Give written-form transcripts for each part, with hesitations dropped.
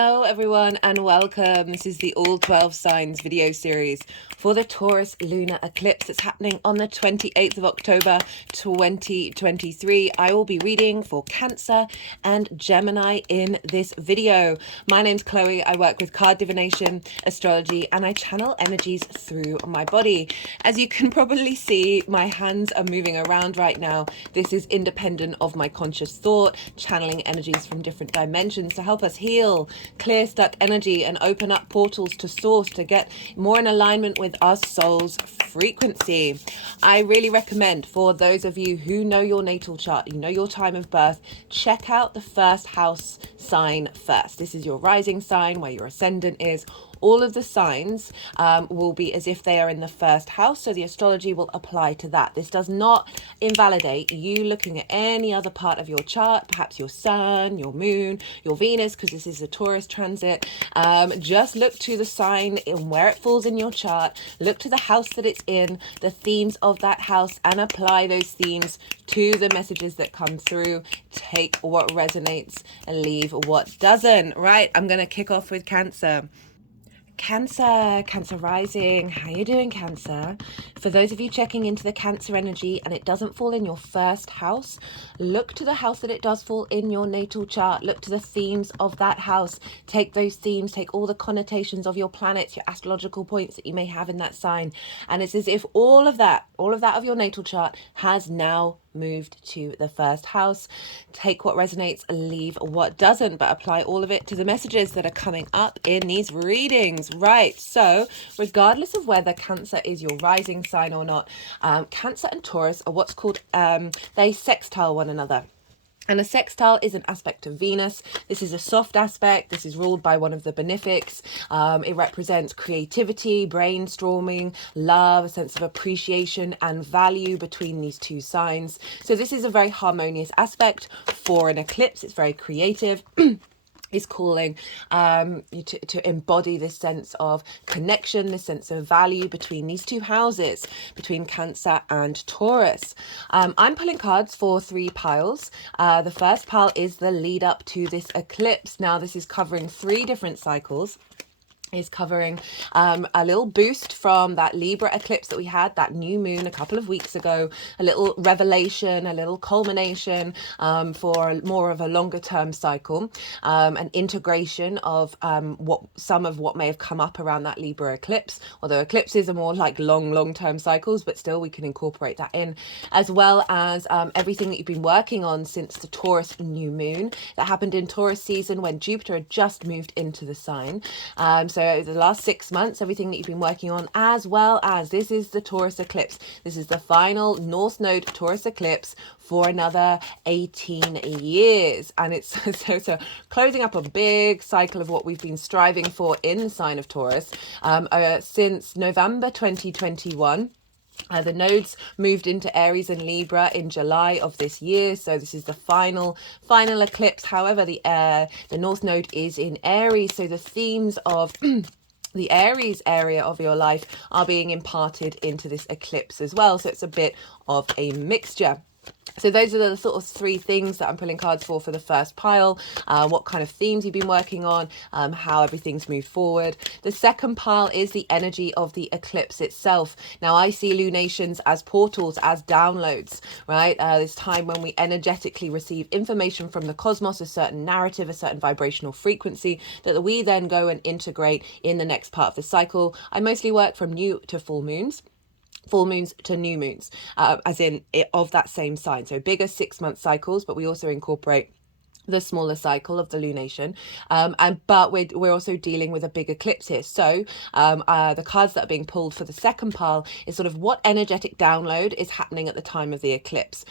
Hello everyone and welcome. This is the All 12 Signs video series for the Taurus Lunar Eclipse that's happening on the 28th of October 2023. I will be reading for Cancer and Gemini in this video. My name's Chloe. I work with card divination, astrology, and I channel energies through my body. As you can probably see, my hands are moving around right now. This is independent of my conscious thought, channeling energies from different dimensions to help us heal, clear stuck energy, and open up portals to source to get more in alignment with our soul's frequency. I really recommend for those of you who know your natal chart, you know your time of birth, check out the first house sign first. This is your rising sign, where your ascendant is. All of the signs will be as if they are in the first house, so the astrology will apply to that. This does not invalidate you looking at any other part of your chart, perhaps your sun, your moon, your Venus, because this is a Taurus transit. Just look to the sign and where it falls in your chart, look to the house that it's in, the themes of that house, and apply those themes to the messages that come through. Take what resonates and leave what doesn't. Right, I'm going to kick off with Cancer. Cancer rising. How you doing, Cancer? For those of you checking into the Cancer energy and it doesn't fall in your first house, look to the house that it does fall in your natal chart. Look to the themes of that house. Take those themes, take all the connotations of your planets, your astrological points that you may have in that sign, and it's as if all of that of your natal chart has now moved to the first house. Take what resonates, leave what doesn't, but apply all of it to the messages that are coming up in these readings. Right, so regardless of whether Cancer is your rising sign or not, Cancer and Taurus are what's called, they sextile one another. And a sextile is an aspect of Venus. This is a soft aspect. This is ruled by one of the benefics. It represents creativity, brainstorming, love, a sense of appreciation and value between these two signs. So this is a very harmonious aspect for an eclipse. It's very creative. Is calling you to embody this sense of connection, this sense of value between these two houses, between Cancer and Taurus. I'm pulling cards for 3 piles. The first pile is the lead up to this eclipse. Now, this is covering 3 different cycles. Is covering a little boost from that Libra eclipse that we had, that new moon a couple of weeks ago, a little revelation, a little culmination for more of a longer term cycle, an integration of some of what may have come up around that Libra eclipse, although eclipses are more like long term cycles, but still we can incorporate that in, as well as everything that you've been working on since the Taurus new moon that happened in Taurus season when Jupiter had just moved into the sign. So the last 6 months, everything that you've been working on, as well as this is the Taurus eclipse. This is the final North Node Taurus eclipse for another 18 years. And it's so closing up a big cycle of what we've been striving for in the sign of Taurus since November 2021. The nodes moved into Aries and Libra in July of this year, so this is the final eclipse. However, the North Node is in Aries, so the themes of the Aries area of your life are being imparted into this eclipse as well. So it's a bit of a mixture. So those are the sort of 3 things that I'm pulling cards for the first pile. What kind of themes you've been working on, how everything's moved forward. The second pile is the energy of the eclipse itself. Now, I see lunations as portals, as downloads, right? This time when we energetically receive information from the cosmos, a certain narrative, a certain vibrational frequency that we then go and integrate in the next part of the cycle. I mostly work from new to full moons to new moons, as in of that same sign. So bigger 6-month cycles, but we also incorporate the smaller cycle of the lunation, but we're also dealing with a big eclipse here. So the cards that are being pulled for the second pile is sort of what energetic download is happening at the time of the eclipse.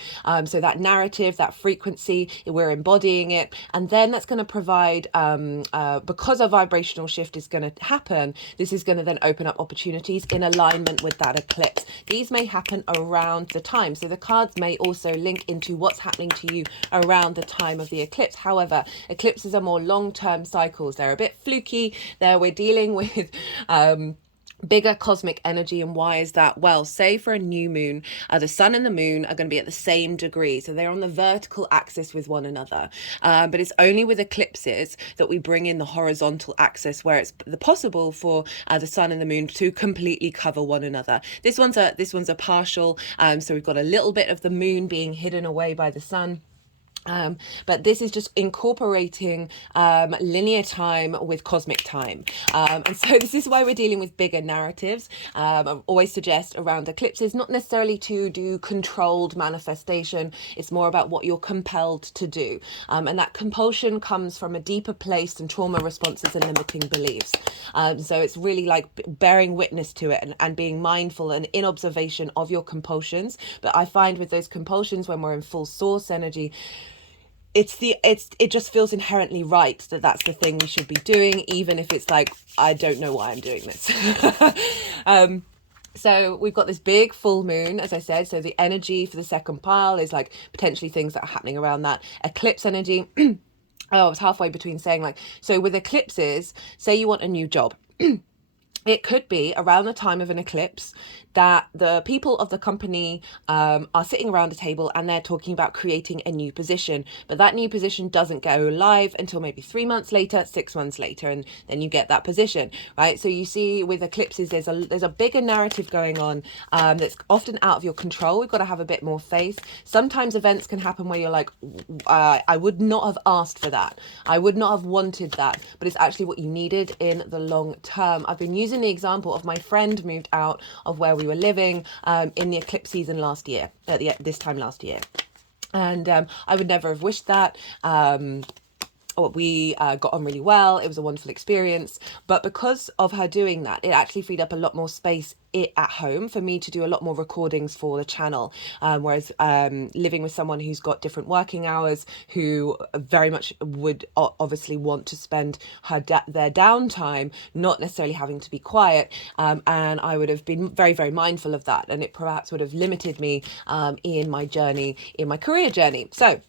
So that narrative, that frequency, we're embodying it, and then that's going to provide, because a vibrational shift is going to happen, this is going to then open up opportunities in alignment with that eclipse. These may happen around the time, so the cards may also link into what's happening to you around the time of the eclipse. However, eclipses are more long-term cycles. They're a bit fluky. We're dealing with bigger cosmic energy. And why is that? Well, say for a new moon, the sun and the moon are going to be at the same degree, so they're on the vertical axis with one another, but it's only with eclipses that we bring in the horizontal axis, where it's possible for the sun and the moon to completely cover one another. This one's a partial, so we've got a little bit of the moon being hidden away by the sun. But this is just incorporating linear time with cosmic time. And so this is why we're dealing with bigger narratives. I always suggest around eclipses, not necessarily to do controlled manifestation. It's more about what you're compelled to do. And that compulsion comes from a deeper place than trauma responses and limiting beliefs. So it's really like bearing witness to it and being mindful and in observation of your compulsions. But I find with those compulsions, when we're in full source energy, it just feels inherently right that that's the thing we should be doing, even if it's like, I don't know why I'm doing this. So we've got this big full moon, as I said. So the energy for the second pile is like potentially things that are happening around that eclipse energy. Oh, I was halfway between saying, like, so with eclipses, say you want a new job. It could be around the time of an eclipse that the people of the company are sitting around a table and they're talking about creating a new position, but that new position doesn't go live until maybe 3 months later, 6 months later, and then you get that position, right? So you see with eclipses, there's a bigger narrative going on that's often out of your control. We've got to have a bit more faith. Sometimes events can happen where you're like, I would not have asked for that. I would not have wanted that, but it's actually what you needed in the long term. I've been using the example of my friend moved out of where we were living in the eclipse season last year, this time last year. And I would never have wished that. We got on really well. It was a wonderful experience. But because of her doing that, it actually freed up a lot more space at home for me to do a lot more recordings for the channel. Whereas living with someone who's got different working hours, who very much would obviously want to spend their downtime not necessarily having to be quiet. And I would have been very, very mindful of that. And it perhaps would have limited me in my journey, in my career journey. So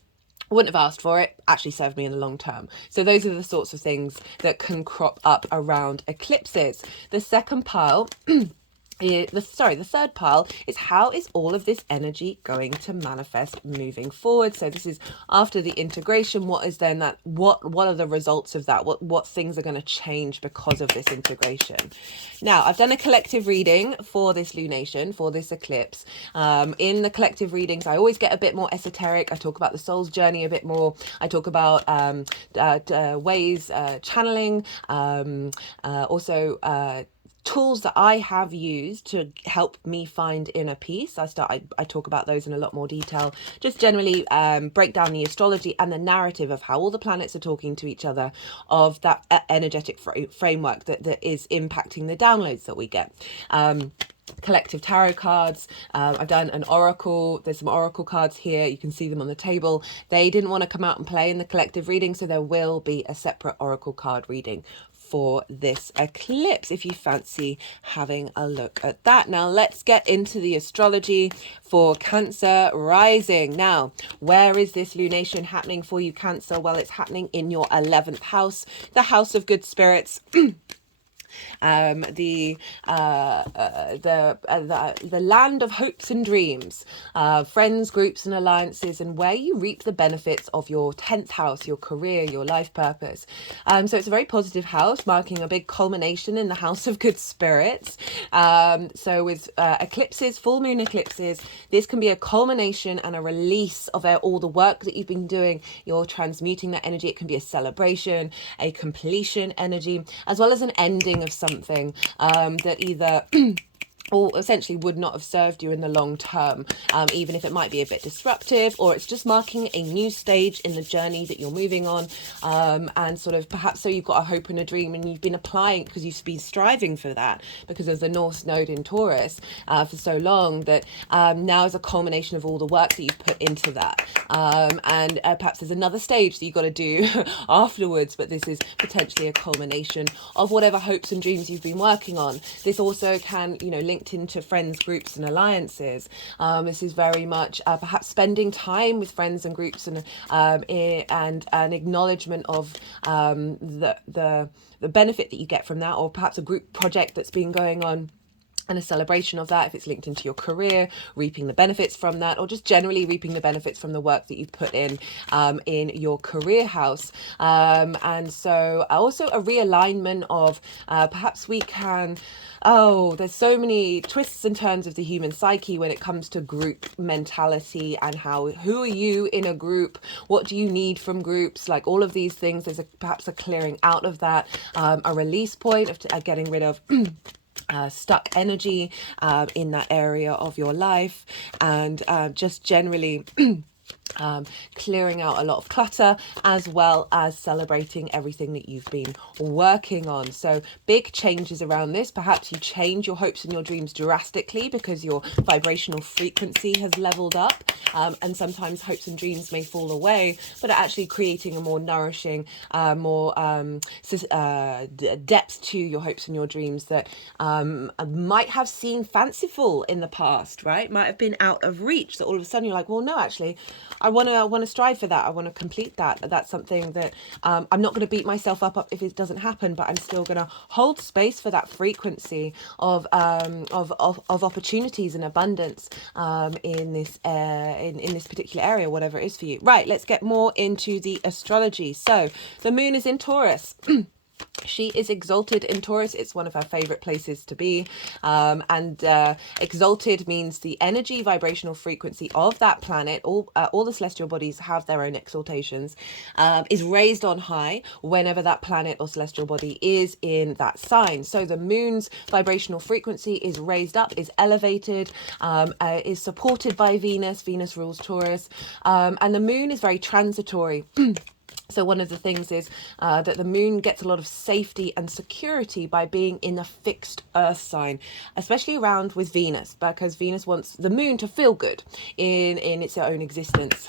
I wouldn't have asked for it, actually served me in the long term. So those are the sorts of things that can crop up around eclipses. The second pile the third pile is, how is all of this energy going to manifest moving forward? So this is after the integration. What is then that, what are the results of that? What things are going to change because of this integration? Now, I've done a collective reading for this lunation, for this eclipse. In the collective readings, I always get a bit more esoteric. I talk about the soul's journey a bit more. I talk about ways, channeling, also tools that I have used to help me find inner peace. I talk about those in a lot more detail. Just generally break down the astrology and the narrative of how all the planets are talking to each other, of that energetic framework that is impacting the downloads that we get. Collective tarot cards. I've done an oracle. There's some oracle cards here. You can see them on the table. They didn't want to come out and play in the collective reading, so there will be a separate oracle card reading for this eclipse if you fancy having a look at that. Now let's get into the astrology for Cancer rising. Now, where is this lunation happening for you, Cancer? Well, it's happening in your 11th house, the house of good spirits. The land of hopes and dreams, friends, groups and alliances, and where you reap the benefits of your 10th house, your career, your life purpose. So it's a very positive house, marking a big culmination in the house of good spirits. So with eclipses, full moon eclipses, this can be a culmination and a release of all the work that you've been doing. You're transmuting that energy. It can be a celebration, a completion energy, as well as an ending of something that either or essentially would not have served you in the long term, even if it might be a bit disruptive, or it's just marking a new stage in the journey that you're moving on, and sort of perhaps so you've got a hope and a dream and you've been applying because you've been striving for that because of the North Node in Taurus for so long, that now is a culmination of all the work that you've put into that, and perhaps there's another stage that you've got to do afterwards, but this is potentially a culmination of whatever hopes and dreams you've been working on. This also can, link linked into friends, groups, and alliances. This is very much perhaps spending time with friends and groups, and an acknowledgement of the benefit that you get from that, or perhaps a group project that's been going on and a celebration of that. If it's linked into your career, reaping the benefits from that, or just generally reaping the benefits from the work that you've put in your career house. And so also a realignment of perhaps we can, there's so many twists and turns of the human psyche when it comes to group mentality and who are you in a group? What do you need from groups? Like all of these things, there's perhaps a clearing out of that, a release point of getting rid of stuck energy in that area of your life, and just generally clearing out a lot of clutter, as well as celebrating everything that you've been working on. So big changes around this. Perhaps you change your hopes and your dreams drastically because your vibrational frequency has leveled up, and sometimes hopes and dreams may fall away, but actually creating a more nourishing, more depth to your hopes and your dreams that might have seemed fanciful in the past, right? Might have been out of reach, that all of a sudden you're like, well, no, actually I want to strive for that. I want to complete that. That's something that I'm not going to beat myself up if it doesn't happen, but I'm still going to hold space for that frequency of opportunities and abundance in this particular area, whatever it is for you. Right, let's get more into the astrology. So the moon is in Taurus. She is exalted in Taurus. It's one of her favorite places to be. And exalted means the energy, vibrational frequency of that planet. All the celestial bodies have their own exaltations. Is raised on high whenever that planet or celestial body is in that sign. So the moon's vibrational frequency is raised up, is elevated, is supported by Venus. Venus rules Taurus. And the moon is very transitory. So one of the things is that the moon gets a lot of safety and security by being in a fixed earth sign, especially around with Venus, because Venus wants the moon to feel good in its own existence.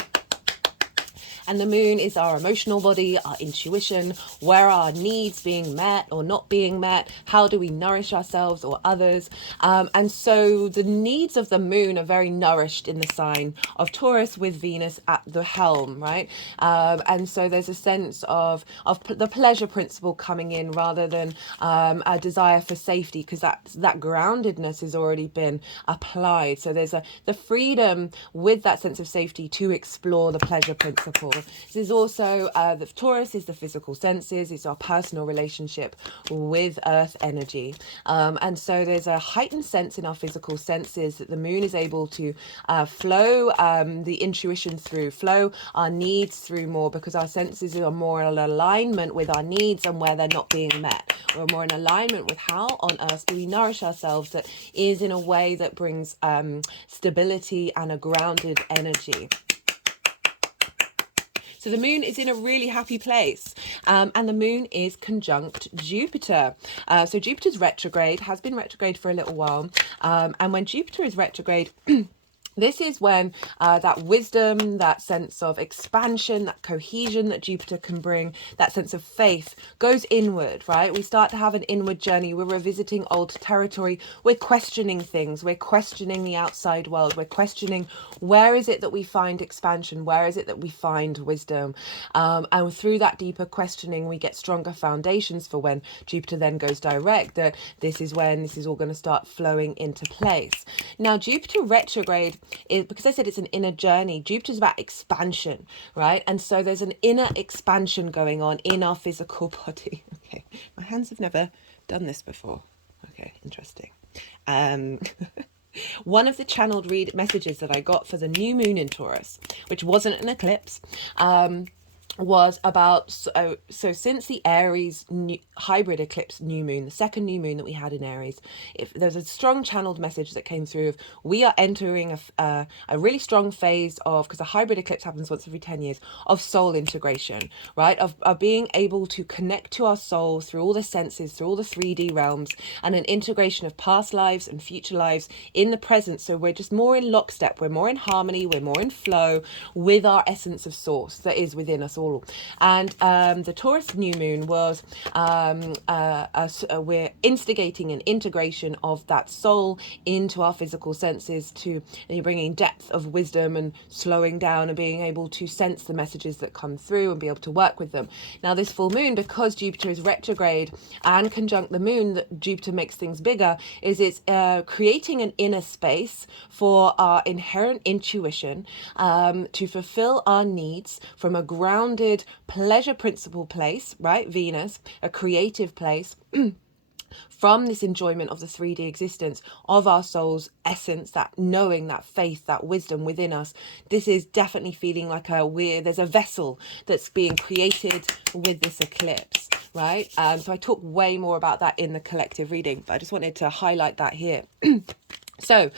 And the moon is our emotional body, our intuition, where are our needs being met or not being met? How do we nourish ourselves or others? And so the needs of the moon are very nourished in the sign of Taurus with Venus at the helm, right? And so there's a sense of the pleasure principle coming in rather than a desire for safety, because that groundedness has already been applied. So there's the freedom with that sense of safety to explore the pleasure principle. This is also, the Taurus is the physical senses. It's our personal relationship with earth energy. And so there's a heightened sense in our physical senses that the moon is able to flow the intuition through, flow our needs through more, because our senses are more in alignment with our needs and where they're not being met. We're more in alignment with how on earth do we nourish ourselves that is in a way that brings stability and a grounded energy. So the moon is in a really happy place, and the moon is conjunct Jupiter. So Jupiter's retrograde, has been retrograde for a little while, and when Jupiter is retrograde, this is when that wisdom, that sense of expansion, that cohesion that Jupiter can bring, that sense of faith goes inward, right? We start to have an inward journey. We're revisiting old territory. We're questioning things. We're questioning the outside world. We're questioning where is it that we find expansion? Where is it that we find wisdom? And through that deeper questioning, we get stronger foundations for when Jupiter then goes direct, that this is when this is all going to start flowing into place. Now, Jupiter retrograde, because I said it's an inner journey, Jupiter's about expansion, right? And so there's an inner expansion going on in our physical body. Okay, my hands have never done this before. Okay, interesting. One of the channeled read messages that I got for the new moon in Taurus, which wasn't an eclipse, was about, so since the Aries hybrid eclipse new moon, the second new moon that we had in Aries, if there's a strong channeled message that came through of we are entering a really strong phase of, because a hybrid eclipse happens once every 10 years, of soul integration, right? Of being able to connect to our soul through all the senses, through all the 3D realms, and an integration of past lives and future lives in the present. So we're just more in lockstep, we're more in harmony, we're more in flow with our essence of source that is within us all soul. And the Taurus new moon was we're instigating an integration of that soul into our physical senses, to bringing depth of wisdom and slowing down and being able to sense the messages that come through and be able to work with them. Now this full moon, because Jupiter is retrograde and conjunct the moon, that Jupiter makes things bigger, is it's creating an inner space for our inherent intuition, to fulfill our needs from a grounded pleasure principle place, right? Venus, a creative place, from this enjoyment of the 3D existence, of our soul's essence, that knowing, that faith, that wisdom within us. This is definitely feeling like there's a vessel that's being created with this eclipse, right? So I talk way more about that in the collective reading, but I just wanted to highlight that here. So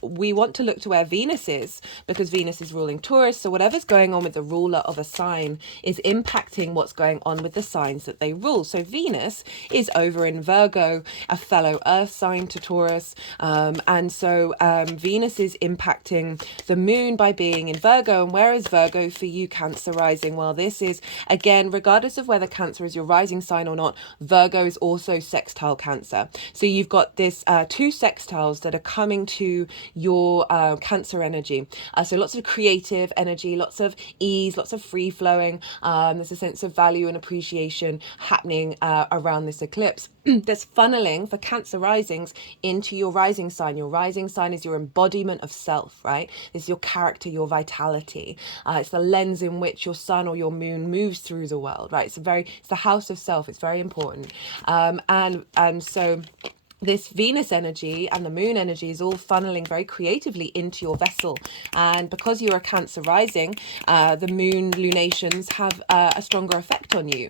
we want to look to where Venus is, because Venus is ruling Taurus. So whatever's going on with the ruler of a sign is impacting what's going on with the signs that they rule. So Venus is over in Virgo, a fellow earth sign to Taurus. And so Venus is impacting the moon by being in Virgo. And where is Virgo for you, Cancer rising? Well, this is, again, regardless of whether Cancer is your rising sign or not, Virgo is also sextile Cancer. So you've got this two sextiles that are coming to your Cancer energy. So lots of creative energy, lots of ease, lots of free flowing. There's a sense of value and appreciation happening around this eclipse. That's funneling for Cancer risings into your rising sign. Your rising sign is your embodiment of self, right? It's your character, your vitality. It's the lens in which your sun or your moon moves through the world, right? It's the house of self. It's very important. And so this Venus energy and the moon energy is all funneling very creatively into your vessel. And because you're a Cancer rising, the moon lunations have a stronger effect on you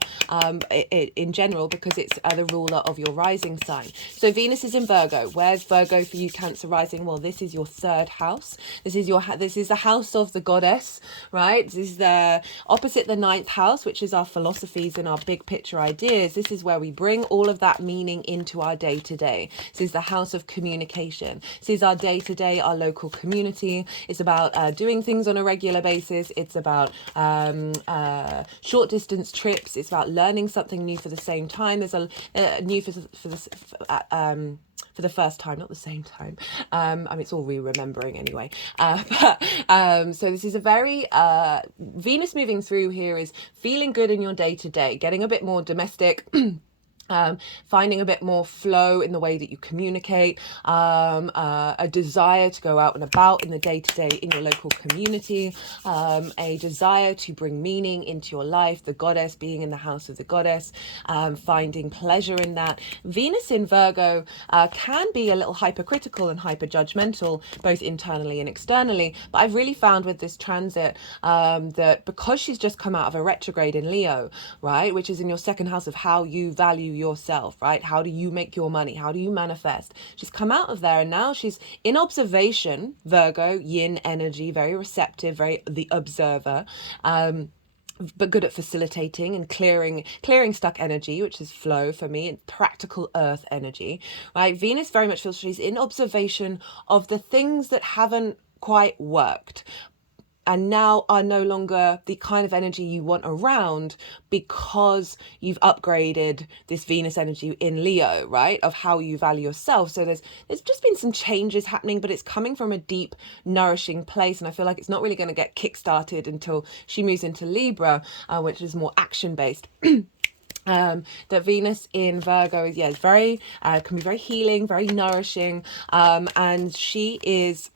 in general, because it's the ruler of your rising sign. So Venus is in Virgo. Where's Virgo for you, Cancer rising? Well, this is your third house. This is the house of the goddess, right? This is the opposite the ninth house, which is our philosophies and our big picture ideas. This is where we bring all of that meaning into our day to day. This is the house of communication. This is our day to day, our local community. It's about doing things on a regular basis. It's about short distance trips. It's about learning something new for the same time. There's a new for the first time, not the same time. I mean, it's all remembering anyway. So this is a very Venus moving through here is feeling good in your day to day, getting a bit more domestic. Finding a bit more flow in the way that you communicate, a desire to go out and about in the day-to-day in your local community, a desire to bring meaning into your life, the goddess being in the house of the goddess, finding pleasure in that. Venus in Virgo can be a little hypercritical and hyper-judgmental, both internally and externally, but I've really found with this transit that because she's just come out of a retrograde in Leo, right, which is in your second house of how you value yourself, right? How do you make your money? How do you manifest? She's come out of there and now she's in observation, Virgo, yin energy, very receptive, very the observer, but good at facilitating and clearing stuck energy, which is flow for me, and practical earth energy, right? Venus very much feels she's in observation of the things that haven't quite worked and now are no longer the kind of energy you want around, because you've upgraded this Venus energy in Leo, right, of how you value yourself. So there's just been some changes happening, but it's coming from a deep, nourishing place. And I feel like it's not really going to get kickstarted until she moves into Libra, which is more action-based. That Venus in Virgo is very can be very healing, very nourishing, and she is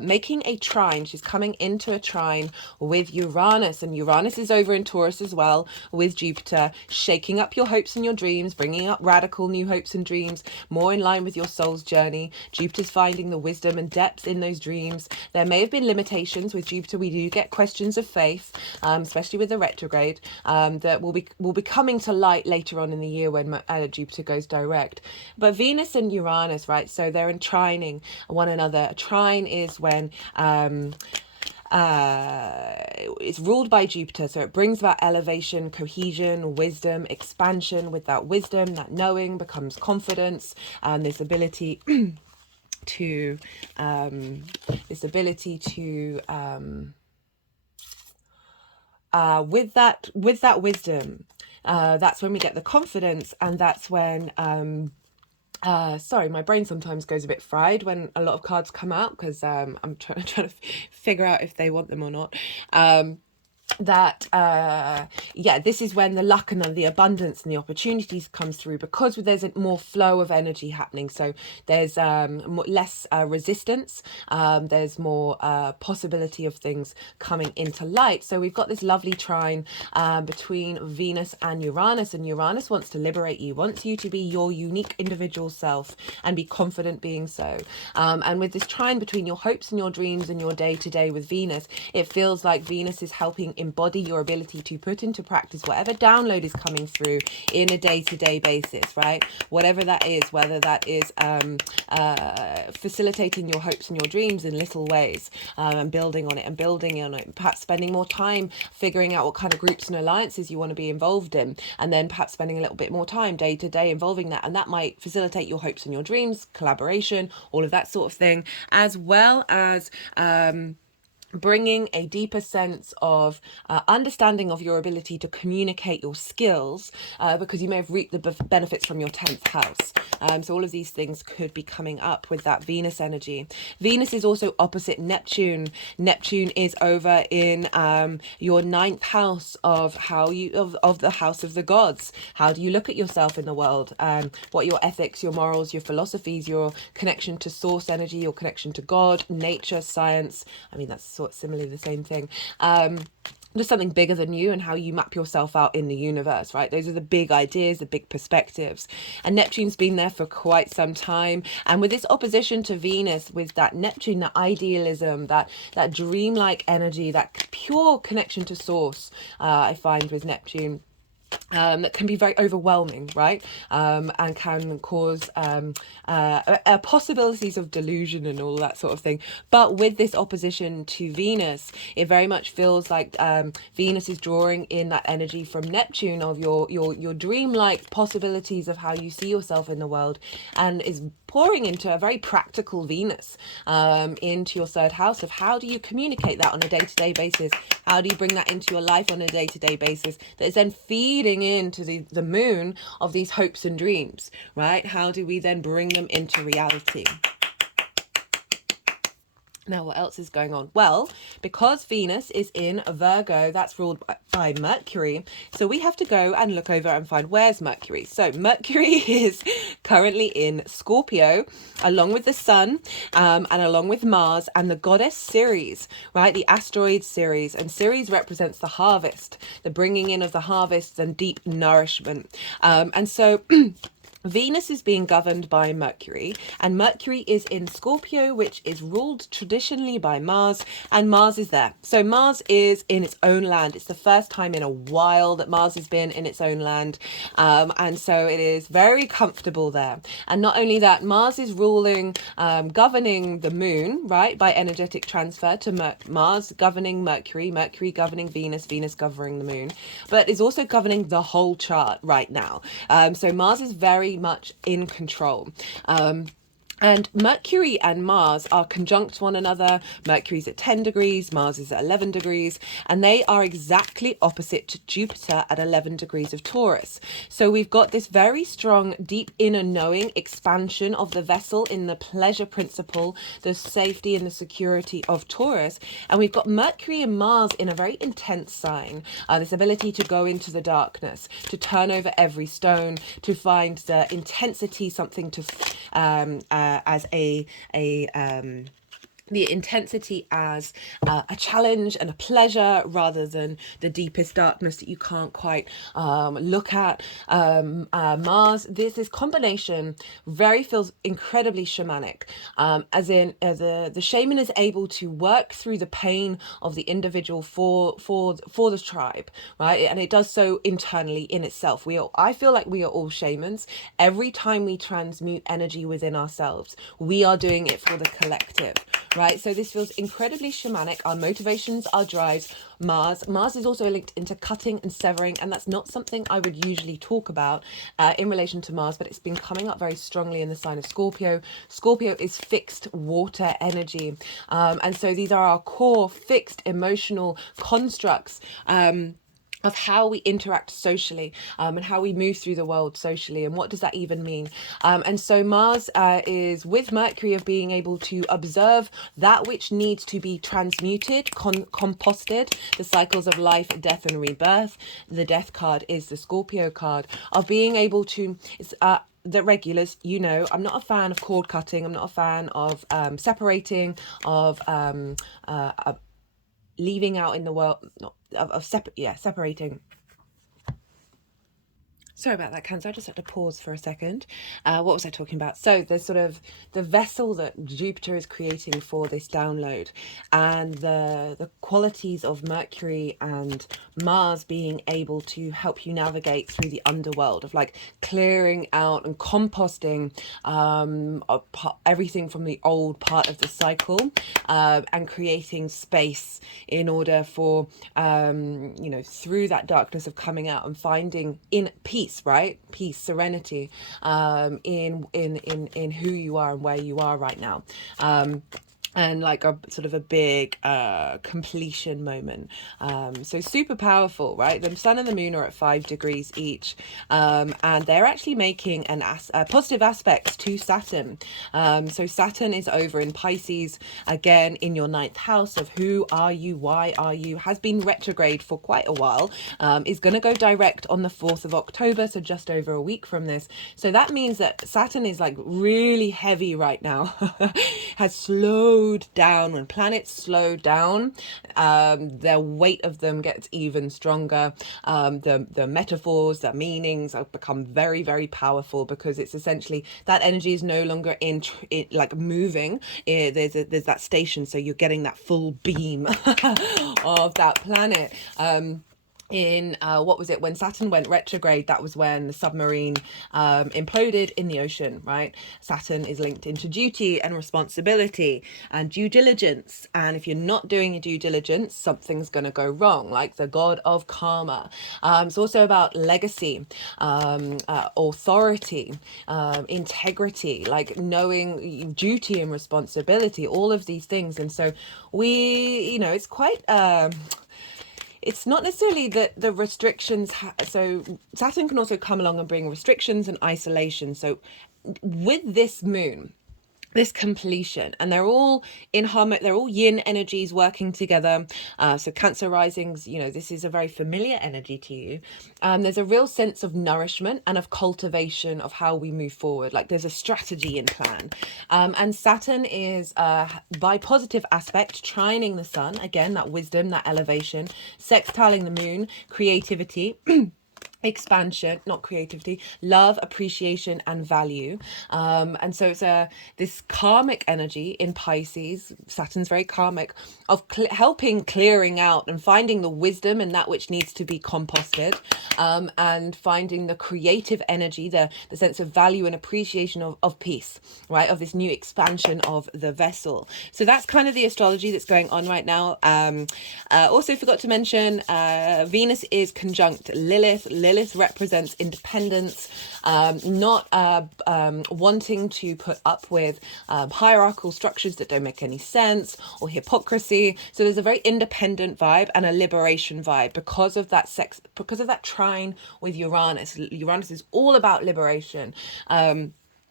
making a trine. She's coming into a trine with Uranus, and Uranus is over in Taurus as well with Jupiter, shaking up your hopes and your dreams, bringing up radical new hopes and dreams, more in line with your soul's journey. Jupiter's finding the wisdom and depth in those dreams. There may have been limitations with Jupiter. We do get questions of faith, especially with the retrograde, that will be coming to light later on in the year when Jupiter goes direct. But Venus and Uranus, right, so they're entrining one another. A trine is when it's ruled by Jupiter, so it brings about elevation, cohesion, wisdom, expansion. With that wisdom, that knowing becomes confidence, and this ability to with that wisdom, that's when we get the confidence, and that's when sorry, my brain sometimes goes a bit fried when a lot of cards come out, because I'm trying to figure out if they want them or not. Yeah, this is when the luck and the abundance and the opportunities comes through, because there's a more flow of energy happening. So there's less resistance, there's more possibility of things coming into light. So we've got this lovely trine between Venus and Uranus wants to liberate you, wants you to be your unique individual self and be confident being so. And with this trine between your hopes and your dreams and your day-to-day with Venus, it feels like Venus is helping embody your ability to put into practice whatever download is coming through in a day-to-day basis, right? Whatever that is, whether that is facilitating your hopes and your dreams in little ways, and building on it, perhaps spending more time figuring out what kind of groups and alliances you want to be involved in, and then perhaps spending a little bit more time day to day involving that, and that might facilitate your hopes and your dreams, collaboration, all of that sort of thing, as well as bringing a deeper sense of understanding of your ability to communicate your skills, because you may have reaped the benefits from your 10th house. So all of these things could be coming up with that Venus energy. Venus is also opposite Neptune. Neptune is over in your 9th house of how you of the house of the gods. How do you look at yourself in the world? What are your ethics, your morals, your philosophies, your connection to source energy, your connection to God, nature, science. I mean, that's sort of similarly the same thing. There's something bigger than you and how you map yourself out in the universe, right? Those are the big ideas, the big perspectives. And Neptune's been there for quite some time. And with this opposition to Venus, with that Neptune, that idealism, that dreamlike energy, that pure connection to source, I find with Neptune, that can be very overwhelming, right? And can cause possibilities of delusion and all that sort of thing. But with this opposition to Venus, it very much feels like Venus is drawing in that energy from Neptune of your dreamlike possibilities of how you see yourself in the world, and is pouring into a very practical Venus into your 3rd house of how do you communicate that on a day-to-day basis? How do you bring that into your life on a day-to-day basis that is then feeding into the moon of these hopes and dreams, right? How do we then bring them into reality? Now, what else is going on? Well, because Venus is in Virgo, that's ruled by Mercury. So we have to go and look over and find where's Mercury. So Mercury is currently in Scorpio, along with the Sun, and along with Mars and the goddess Ceres, right? The asteroid Ceres. And Ceres represents the harvest, the bringing in of the harvests and deep nourishment. And so Venus is being governed by Mercury, and Mercury is in Scorpio, which is ruled traditionally by Mars, and Mars is there. So Mars is in its own land. It's the first time in a while that Mars has been in its own land, and so it is very comfortable there. And not only that, Mars is ruling, governing the moon, right, by energetic transfer to Mars governing Mercury, Mercury governing Venus, Venus governing the moon, but is also governing the whole chart right now. So Mars is very much in control. And Mercury and Mars are conjunct one another. Mercury's at 10 degrees, Mars is at 11 degrees, and they are exactly opposite to Jupiter at 11 degrees of Taurus. So we've got this very strong, deep inner knowing, expansion of the vessel in the pleasure principle, the safety and the security of Taurus. And we've got Mercury and Mars in a very intense sign, this ability to go into the darkness, to turn over every stone, to find the intensity, something to as the intensity as a challenge and a pleasure rather than the deepest darkness that you can't quite look at. Mars, this combination very feels incredibly shamanic, as in the shaman is able to work through the pain of the individual for the tribe, right? And it does so internally in itself. I feel like we are all shamans. Every time we transmute energy within ourselves, we are doing it for the collective, right? So this feels incredibly shamanic. Our motivations, our drives. Mars is also linked into cutting and severing, and that's not something I would usually talk about in relation to Mars, but it's been coming up very strongly in the sign of Scorpio. Scorpio is fixed water energy, and so these are our core fixed emotional constructs, of how we interact socially, and how we move through the world socially, and what does that even mean. And so Mars is with Mercury of being able to observe that which needs to be transmuted, composted, the cycles of life, death and rebirth. The death card is the Scorpio card of being able to, it's the regulars, you know, I'm not a fan of cord cutting. I'm not a fan of separating, of leaving out in the world, not of separating. Sorry about that, Cancer. I just had to pause for a second. What was I talking about? So there's sort of the vessel that Jupiter is creating for this download, and the qualities of Mercury and Mars being able to help you navigate through the underworld of like clearing out and composting everything from the old part of the cycle, and creating space in order for you know, through that darkness of coming out and finding in peace, right? Peace, serenity, in who you are and where you are right now. And like a sort of a big completion moment. So super powerful, right? The sun and the moon are at 5 degrees each, and they're actually making a positive aspects to Saturn. So Saturn is over in Pisces, again in your 9th house of who are you, why are you, has been retrograde for quite a while, is going to go direct on the 4th of October, so just over a week from this. So that means that Saturn is like really heavy right now, has slowed down. When planets slow down, their weight of them gets even stronger. The metaphors, the meanings have become very, very powerful, because it's essentially that energy is no longer in like moving. There's that station, so you're getting that full beam of that planet. In what was it, when Saturn went retrograde, that was when the submarine imploded in the ocean, right? Saturn is linked into duty and responsibility and due diligence, and if you're not doing your due diligence, something's going to go wrong, like the god of karma. It's also about legacy, authority, integrity, like knowing duty and responsibility, all of these things. And so we, you know, it's quite it's not necessarily that the restrictions so Saturn can also come along and bring restrictions and isolation. So with this moon, this completion, and they're all in harmony, they're all yin energies working together. So Cancer risings, you know, this is a very familiar energy to you. There's a real sense of nourishment and of cultivation of how we move forward, like there's a strategy and plan. And Saturn is by positive aspect trining the sun, again that wisdom, that elevation, sextiling the moon, creativity, expansion, not creativity, love, appreciation and value. And so it's this karmic energy in Pisces. Saturn's very karmic, of helping clearing out and finding the wisdom in that which needs to be composted, and finding the creative energy, the sense of value and appreciation of peace, right, of this new expansion of the vessel. So that's kind of the astrology that's going on right now. Also forgot to mention Venus is conjunct Lilith. Lilith represents independence, not wanting to put up with hierarchical structures that don't make any sense, or hypocrisy. So there's a very independent vibe and a liberation vibe because of that because of that trine with Uranus. Uranus is all about liberation.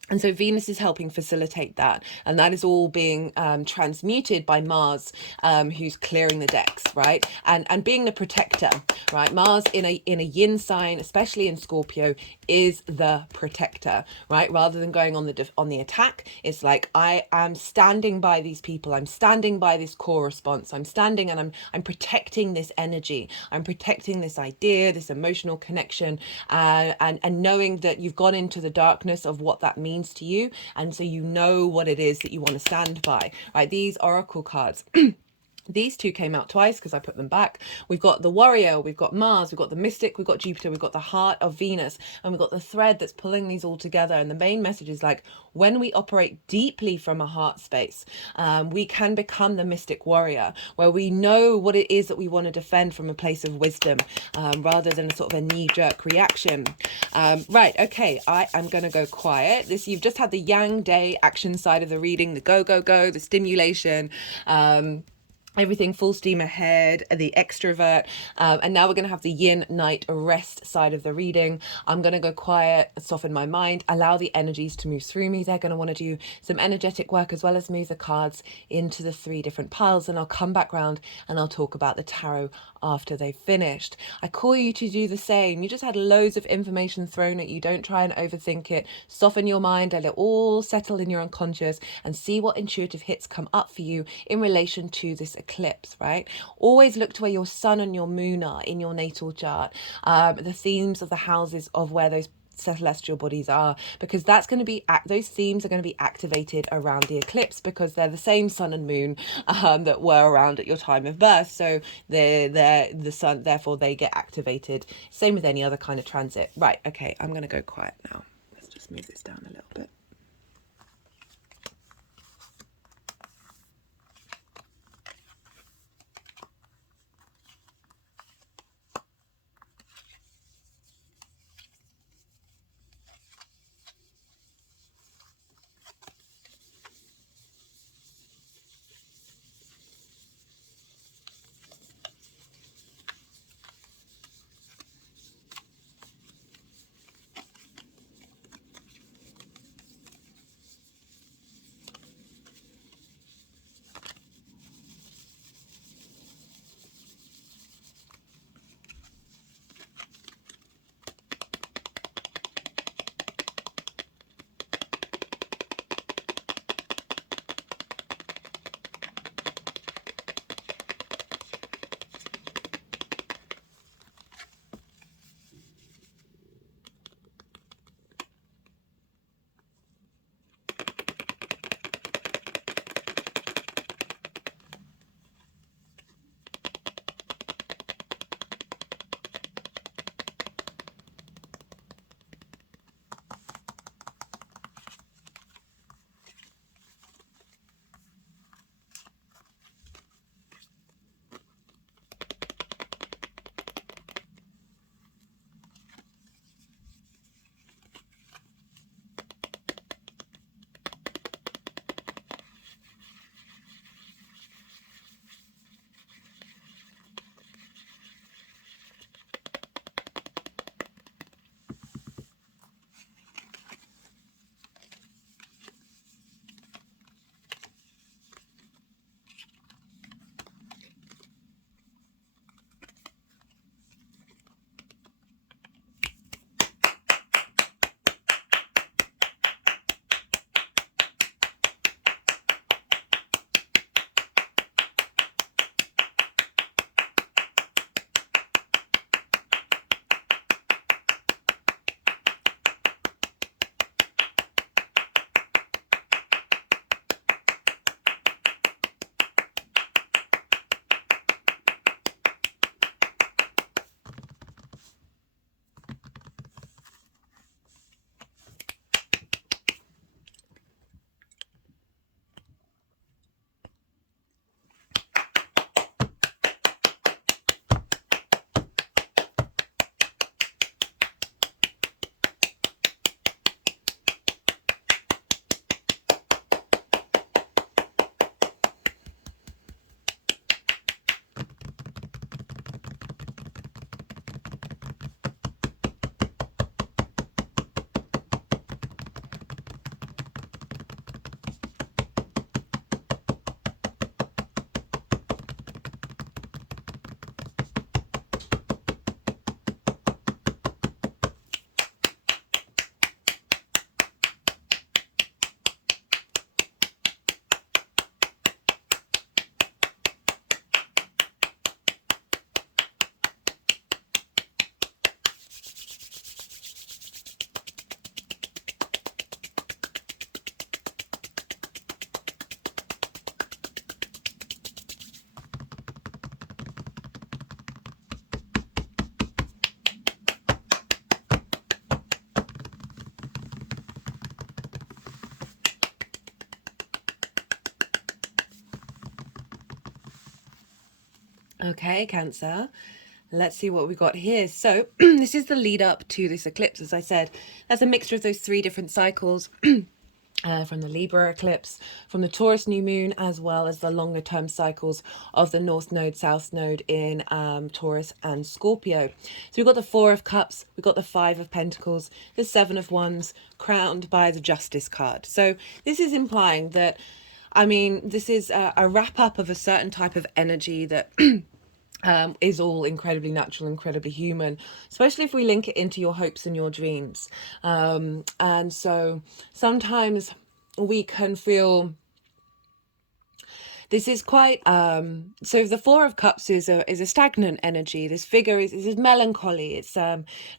And so Venus is helping facilitate that. And that is all being transmuted by Mars, who's clearing the decks, right? And being the protector, right? Mars in a yin sign, especially in Scorpio, is the protector, right? Rather than going on the attack, it's like, I am standing by these people. I'm standing by this core response. I'm standing and I'm protecting this energy. I'm protecting this idea, this emotional connection, and knowing that you've gone into the darkness of what that means to you, and so you know what it is that you want to stand by, right? These oracle cards These two came out twice because I put them back. We've got the warrior, we've got Mars, we've got the mystic, we've got Jupiter, we've got the heart of Venus, and we've got the thread that's pulling these all together. And the main message is like, when we operate deeply from a heart space, we can become the mystic warrior, where we know what it is that we want to defend from a place of wisdom, rather than a sort of a knee-jerk reaction. Right, okay, I am going to go quiet. You've just had the yang day action side of the reading, the go, go, go, the stimulation, everything full steam ahead, the extrovert, and now we're going to have the yin night rest side of the reading. I'm going to go quiet, soften my mind, allow the energies to move through me. They're going to want to do some energetic work as well as move the cards into the 3 different piles, and I'll come back round and I'll talk about the tarot after they've finished. I call you to do the same. You just had loads of information thrown at you. Don't try and overthink it. Soften your mind, let it all settle in your unconscious, and see what intuitive hits come up for you in relation to this eclipse, right? Always look to where your sun and your moon are in your natal chart, the themes of the houses of where those celestial bodies are, because that's going to be those themes are going to be activated around the eclipse, because they're the same sun and moon that were around at your time of birth. So they're the sun, therefore they get activated. Same with any other kind of transit. Right, okay, I'm going to go quiet now. Let's just move this down a little bit. Okay, Cancer. Let's see what we got here. So this is the lead up to this eclipse. As I said, that's a mixture of those three different cycles. From the Libra eclipse, from the Taurus new moon, as well as the longer term cycles of the North Node, South Node in Taurus and Scorpio. So we've got the Four of Cups, we've got the Five of Pentacles, the Seven of Wands, crowned by the Justice card. So this is implying that, I mean, this is a wrap up of a certain type of energy that is all incredibly natural, incredibly human, especially if we link it into your hopes and your dreams. And so sometimes we can feel this is quite so the Four of Cups is a stagnant energy. This figure is melancholy. It's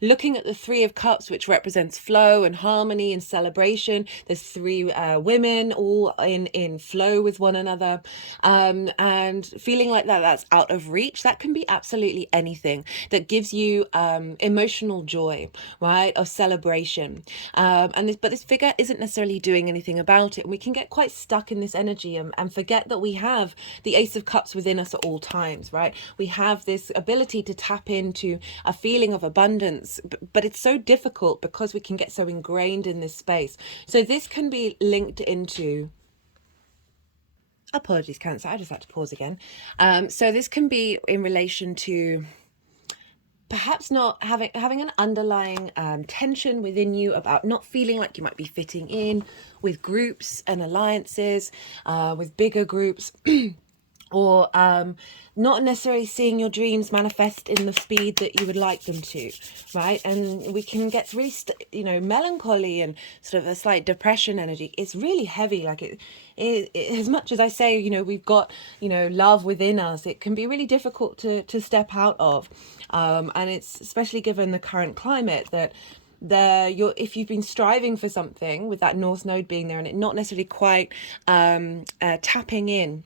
looking at the Three of Cups, which represents flow and harmony and celebration. There's three women all in flow with one another, and feeling like that's out of reach. That can be absolutely anything that gives you emotional joy, right, of celebration. But this figure isn't necessarily doing anything about it, and we can get quite stuck in this energy and forget that we have the Ace of Cups within us at all times, right? We have this ability to tap into a feeling of abundance, but it's so difficult because we can get so ingrained in this space. So this can be linked into, apologies, Cancer, I just had to pause again. So this can be in relation to perhaps not having an underlying tension within you about not feeling like you might be fitting in with groups and alliances, with bigger groups, or not necessarily seeing your dreams manifest in the speed that you would like them to, right? And we can get really, melancholy and sort of a slight depression energy. It's really heavy. Like it, as much as I say, we've got, love within us, it can be really difficult to step out of. And it's especially given the current climate that if you've been striving for something with that North Node being there and it not necessarily quite tapping in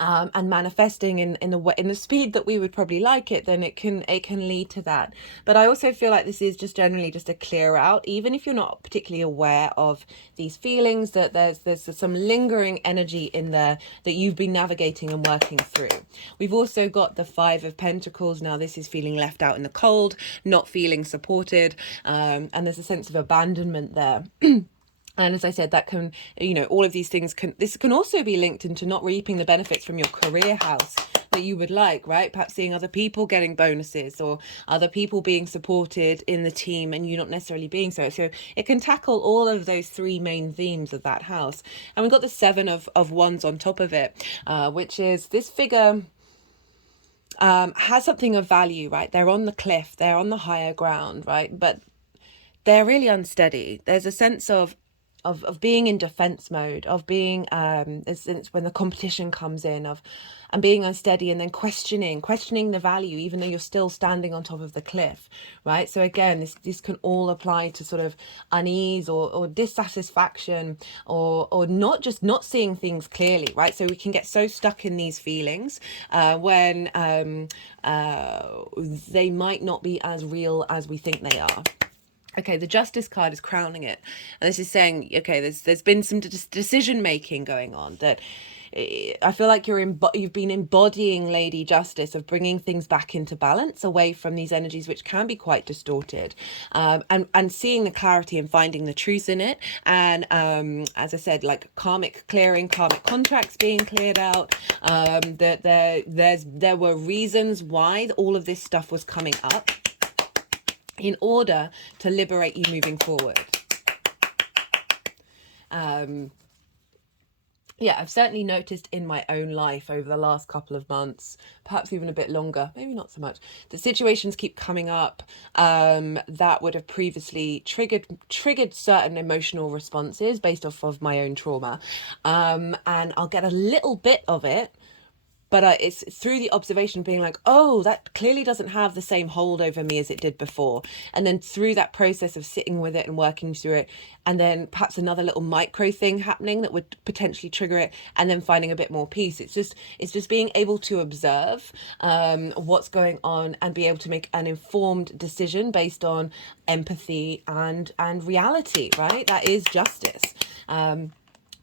and manifesting in the speed that we would probably like it, then it can lead to that. But I also feel like this is just generally just a clear out, even if you're not particularly aware of these feelings, that there's some lingering energy in there that you've been navigating and working through. We've also got the Five of Pentacles. Now this is feeling left out in the cold, not feeling supported, and there's a sense of abandonment there. And as I said, that can, all of these things this can also be linked into not reaping the benefits from your career house that you would like, right? Perhaps seeing other people getting bonuses or other people being supported in the team and you not necessarily being so. So it can tackle all of those three main themes of that house. And we've got the Seven of Wands on top of it, which is this figure has something of value, right? They're on the cliff, they're on the higher ground, right? But they're really unsteady. There's a sense of being in defense mode, of being when the competition comes in, and being unsteady, and then questioning the value, even though you're still standing on top of the cliff, right? So again, this can all apply to sort of unease or dissatisfaction, or not seeing things clearly, right? So we can get so stuck in these feelings when they might not be as real as we think they are. Okay, the Justice card is crowning it, and this is saying, okay, there's been some decision making going on that I feel like you've been embodying Lady Justice, of bringing things back into balance, away from these energies which can be quite distorted, and seeing the clarity and finding the truth in it. And as I said, like karmic clearing, karmic contracts being cleared out. That there were reasons why all of this stuff was coming up, in order to liberate you moving forward. Yeah, I've certainly noticed in my own life over the last couple of months, perhaps even a bit longer, maybe not so much, the situations keep coming up that would have previously triggered certain emotional responses based off of my own trauma. And I'll get a little bit of it, but it's through the observation being like, oh, that clearly doesn't have the same hold over me as it did before. And then through that process of sitting with it and working through it, and then perhaps another little micro thing happening that would potentially trigger it, and then finding a bit more peace. It's just being able to observe what's going on and be able to make an informed decision based on empathy and reality, right? That is justice.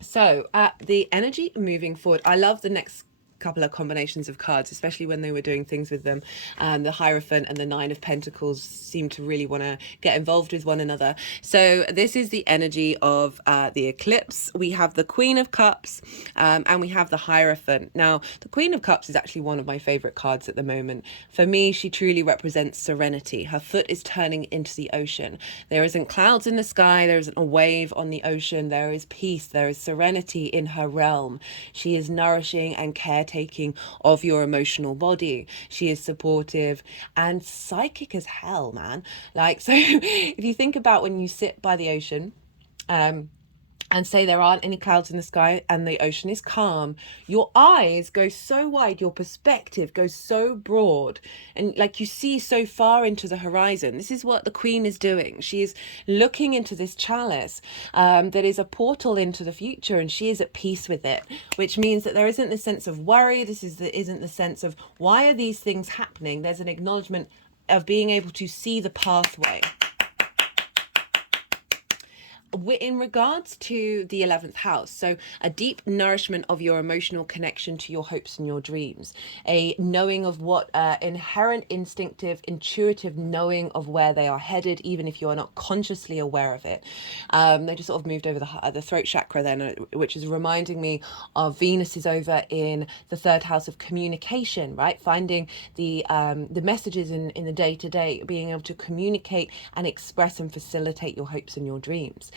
So the energy moving forward, I love the next couple of combinations of cards, especially when they were doing things with them. The Hierophant and the Nine of Pentacles seem to really want to get involved with one another. So this is the energy of the eclipse. We have the Queen of Cups and we have the Hierophant. Now, the Queen of Cups is actually one of my favorite cards at the moment. For me, she truly represents serenity. Her foot is turning into the ocean. There isn't clouds in the sky. There isn't a wave on the ocean. There is peace. There is serenity in her realm. She is nourishing and caretaking of your emotional body. She is supportive and psychic as hell, man. Like, so if you think about when you sit by the ocean, and say there aren't any clouds in the sky and the ocean is calm, your eyes go so wide, your perspective goes so broad, and like you see so far into the horizon. This is what the Queen is doing. She is looking into this chalice that is a portal into the future, and she is at peace with it, which means that there isn't the sense of worry. Isn't the sense of why are these things happening. There's an acknowledgement of being able to see the pathway. In regards to the 11th house, so a deep nourishment of your emotional connection to your hopes and your dreams, a knowing of what inherent, instinctive, intuitive knowing of where they are headed, even if you are not consciously aware of it. They just sort of moved over the throat chakra then, which is reminding me of Venus is over in the 3rd house of communication, right? Finding the messages in the day-to-day, being able to communicate and express and facilitate your hopes and your dreams.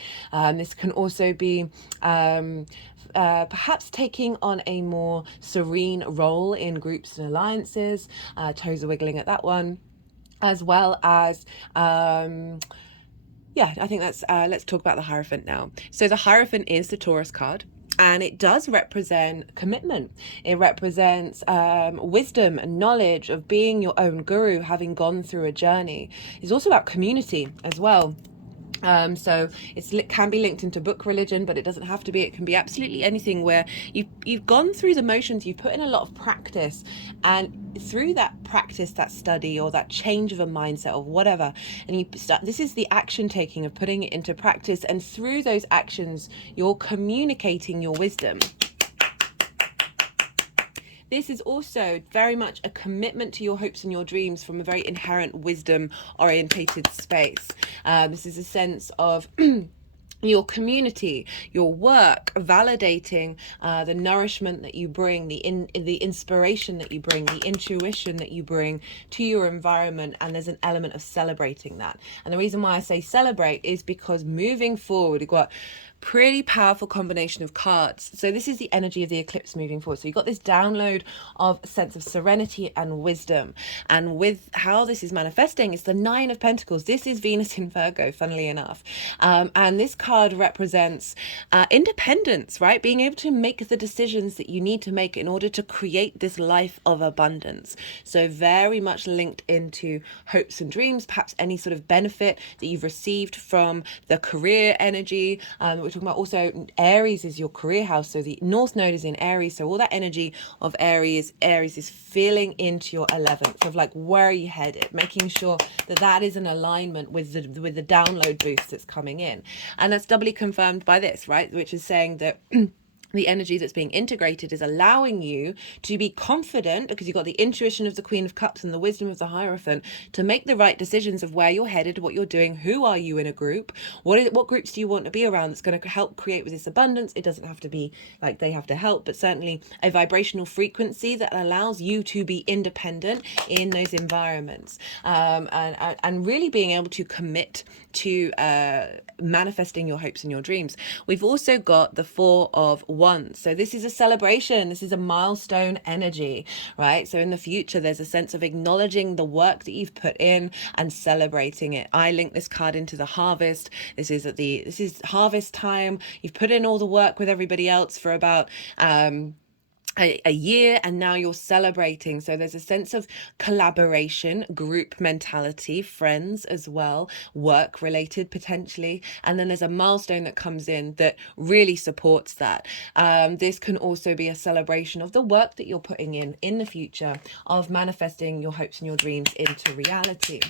This can also be perhaps taking on a more serene role in groups and alliances. Toes are wiggling at that one, as well as yeah, I think that's let's talk about the Hierophant now. So the Hierophant is the Taurus card, and it does represent commitment. It represents wisdom and knowledge of being your own guru, having gone through a journey. It's also about community as well. So it can be linked into book religion, but it doesn't have to be. It can be absolutely anything where you've gone through the motions, you've put in a lot of practice, and through that practice, that study, or that change of a mindset or whatever, and you start, this is the action taking of putting it into practice, and through those actions you're communicating your wisdom. This is also very much a commitment to your hopes and your dreams from a very inherent wisdom orientated space. This is a sense of your community, your work, validating the nourishment that you bring, the inspiration that you bring, the intuition that you bring to your environment, and there's an element of celebrating that. And the reason why I say celebrate is because moving forward, we've got pretty powerful combination of cards. So this is the energy of the eclipse moving forward. So you've got this download of a sense of serenity and wisdom. And with how this is manifesting, it's the 9 of Pentacles. This is Venus in Virgo, funnily enough. And this card represents independence, right? Being able to make the decisions that you need to make in order to create this life of abundance. So very much linked into hopes and dreams, perhaps any sort of benefit that you've received from the career energy. We're talking about also Aries is your career house, so the North Node is in Aries, so all that energy of Aries is feeling into your 11th of like, where are you headed, making sure that that is in alignment with the download boost that's coming in. And that's doubly confirmed by this, right, which is saying that the energy that's being integrated is allowing you to be confident, because you've got the intuition of the Queen of Cups and the wisdom of the Hierophant, to make the right decisions of where you're headed, what you're doing, who are you in a group, what groups do you want to be around that's going to help create with this abundance. It doesn't have to be like they have to help, but certainly a vibrational frequency that allows you to be independent in those environments, and really being able to commit to manifesting your hopes and your dreams. We've also got the 4 of Wands. So this is a celebration. This is a milestone energy, right? So in the future, there's a sense of acknowledging the work that you've put in and celebrating it. I link this card into the harvest. This is harvest time. You've put in all the work with everybody else for about a year, and now you're celebrating. So there's a sense of collaboration, group mentality, friends as well, work related potentially, and then there's a milestone that comes in that really supports that. This can also be a celebration of the work that you're putting in the future, of manifesting your hopes and your dreams into reality.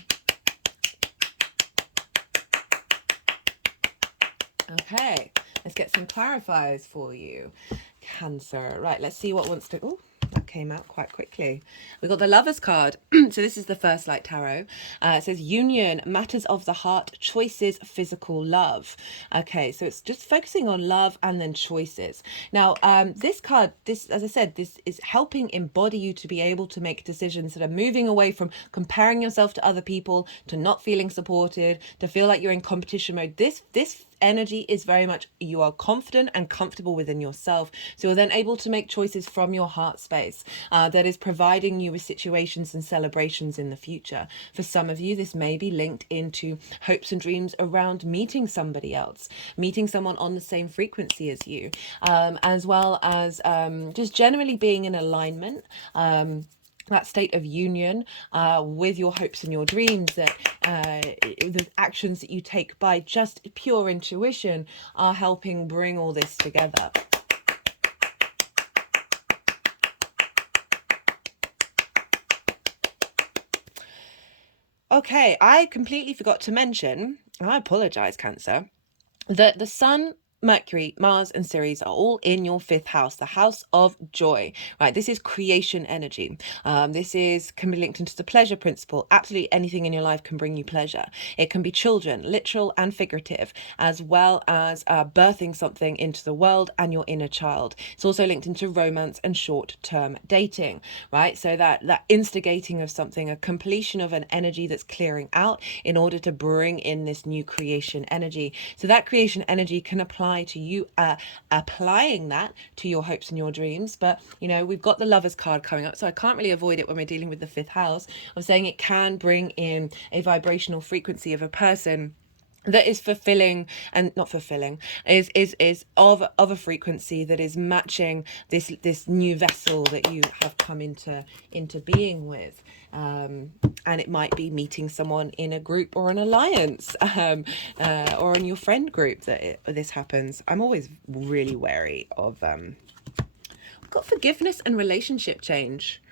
Okay, let's get some clarifiers for you. Cancer. Right, let's see what wants to... Oh, that came out quite quickly. We got the Lovers card. So this is the First Light Tarot. It says union, matters of the heart, choices, physical love. Okay, so it's just focusing on love and then choices. Now, this card, as I said, this is helping embody you to be able to make decisions that are moving away from comparing yourself to other people, to not feeling supported, to feel like you're in competition mode. This energy is very much, you are confident and comfortable within yourself, so you're then able to make choices from your heart space that is providing you with situations and celebrations in the future. For some of you, this may be linked into hopes and dreams around meeting somebody else, meeting someone on the same frequency as you, as well as just generally being in alignment, that state of union with your hopes and your dreams, that the actions that you take by just pure intuition are helping bring all this together. Okay, I completely forgot to mention, and I apologize, Cancer, that the Sun, Mercury, Mars and Ceres are all in your 5th house, the house of joy, right? This is creation energy. This can be linked into the pleasure principle. Absolutely anything in your life can bring you pleasure. It can be children, literal and figurative, as well as birthing something into the world and your inner child. It's also linked into romance and short-term dating, right? So that instigating of something, a completion of an energy that's clearing out in order to bring in this new creation energy. So that creation energy can apply to you, applying that to your hopes and your dreams. But you know, we've got the Lovers card coming up, so I can't really avoid it when we're dealing with the 5th house. I'm saying it can bring in a vibrational frequency of a person that is fulfilling, and not fulfilling, is of a frequency that is matching this new vessel that you have come into being with. And it might be meeting someone in a group or an alliance, or in your friend group that this happens. I'm always really wary of we've got forgiveness and relationship change.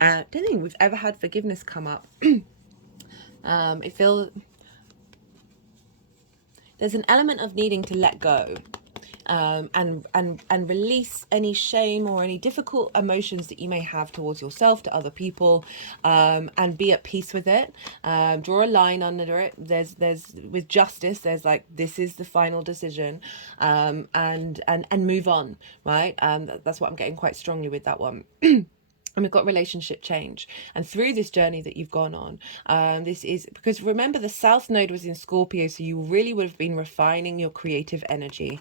I don't think we've ever had forgiveness come up. It feels there's an element of needing to let go, and release any shame or any difficult emotions that you may have towards yourself, to other people, and be at peace with it. Draw a line under it. There's with justice, there's like, this is the final decision, and move on, right? That's what I'm getting quite strongly with that one. And we've got relationship change. And through this journey that you've gone on, this is because, remember, the South Node was in Scorpio, so you really would have been refining your creative energy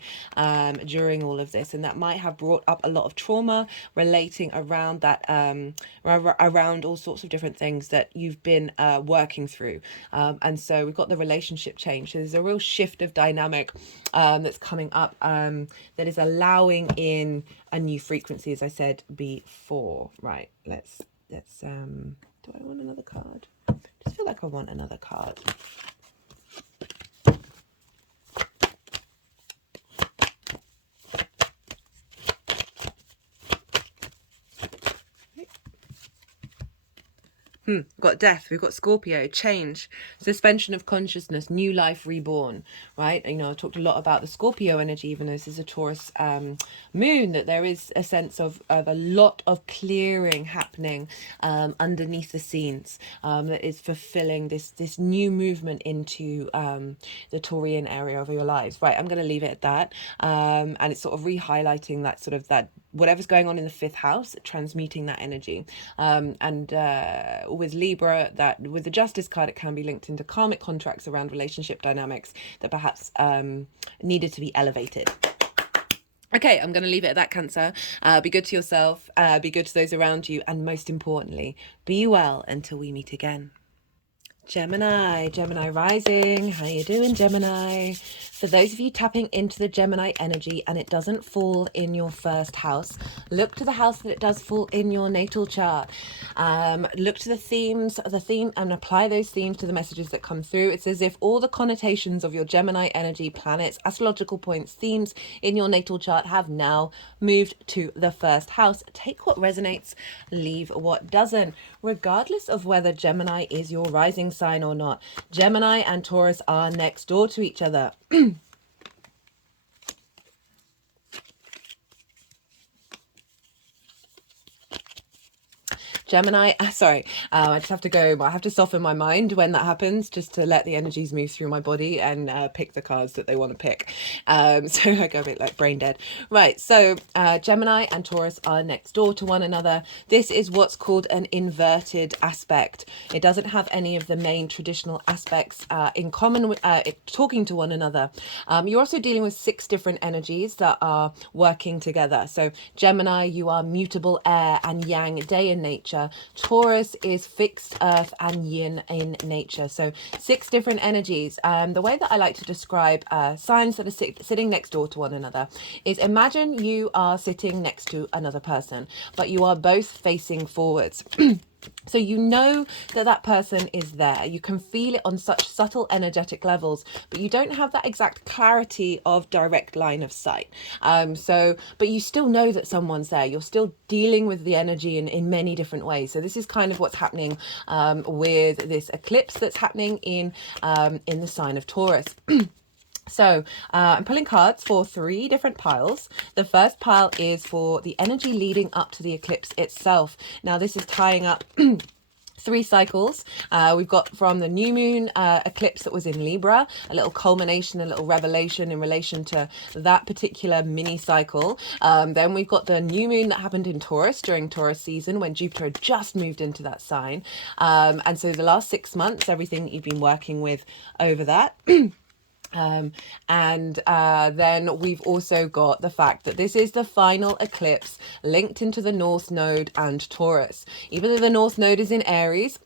during all of this. And that might have brought up a lot of trauma relating around that, around all sorts of different things that you've been working through. And so we've got the relationship change. So there's a real shift of dynamic that's coming up, that is allowing in a new frequency, as I said before. Right, let's do I want another card? I just feel like I want another card. We've got death, we've got Scorpio, change, suspension of consciousness, new life reborn, right? You know, I talked a lot about the Scorpio energy, even though this is a Taurus moon, that there is a sense of a lot of clearing happening underneath the scenes, that is fulfilling this new movement into the Taurian area of your lives. Right, I'm going to leave it at that. And it's sort of re-highlighting that sort of that whatever's going on in the 5th house, transmuting that energy. And with Libra, that with the Justice card, it can be linked into karmic contracts around relationship dynamics that perhaps needed to be elevated. Okay, I'm going to leave it at that, Cancer. Be good to yourself, be good to those around you, and most importantly, be well until we meet again. Gemini rising. How you doing, Gemini? For those of you tapping into the Gemini energy and it doesn't fall in your 1st house, look to the house that it does fall in your natal chart. Look to the theme, and apply those themes to the messages that come through. It's as if all the connotations of your Gemini energy, planets, astrological points, themes in your natal chart have now moved to the 1st house. Take what resonates, leave what doesn't, regardless of whether Gemini is your rising sign or not. Gemini and Taurus are next door to each other. Gemini, sorry, I just have to go, I have to soften my mind when that happens, just to let the energies move through my body and pick the cards that they want to pick. So I go a bit like brain dead. Right, so Gemini and Taurus are next door to one another. This is what's called an inverted aspect. It doesn't have any of the main traditional aspects in common with talking to one another. You're also dealing with 6 different energies that are working together. So Gemini, you are mutable air and yang, day in nature. Taurus is fixed earth and yin in nature. So 6 different energies. The way that I like to describe signs that are sitting next door to one another is, imagine you are sitting next to another person, but you are both facing forwards. So you know that that person is there. You can feel it on such subtle energetic levels, but you don't have that exact clarity of direct line of sight. But you still know that someone's there. You're still dealing with the energy in many different ways. So this is kind of what's happening with this eclipse that's happening in the sign of Taurus. So I'm pulling cards for 3 different piles. The first pile is for the energy leading up to the eclipse itself. Now this is tying up 3 cycles. We've got from the new moon eclipse that was in Libra, a little culmination, a little revelation in relation to that particular mini cycle. Then we've got the new moon that happened in Taurus during Taurus season, when Jupiter had just moved into that sign. And so the last 6 months, everything you've been working with over that. Then we've also got the fact that this is the final eclipse linked into the North Node and Taurus. Even though the North Node is in Aries,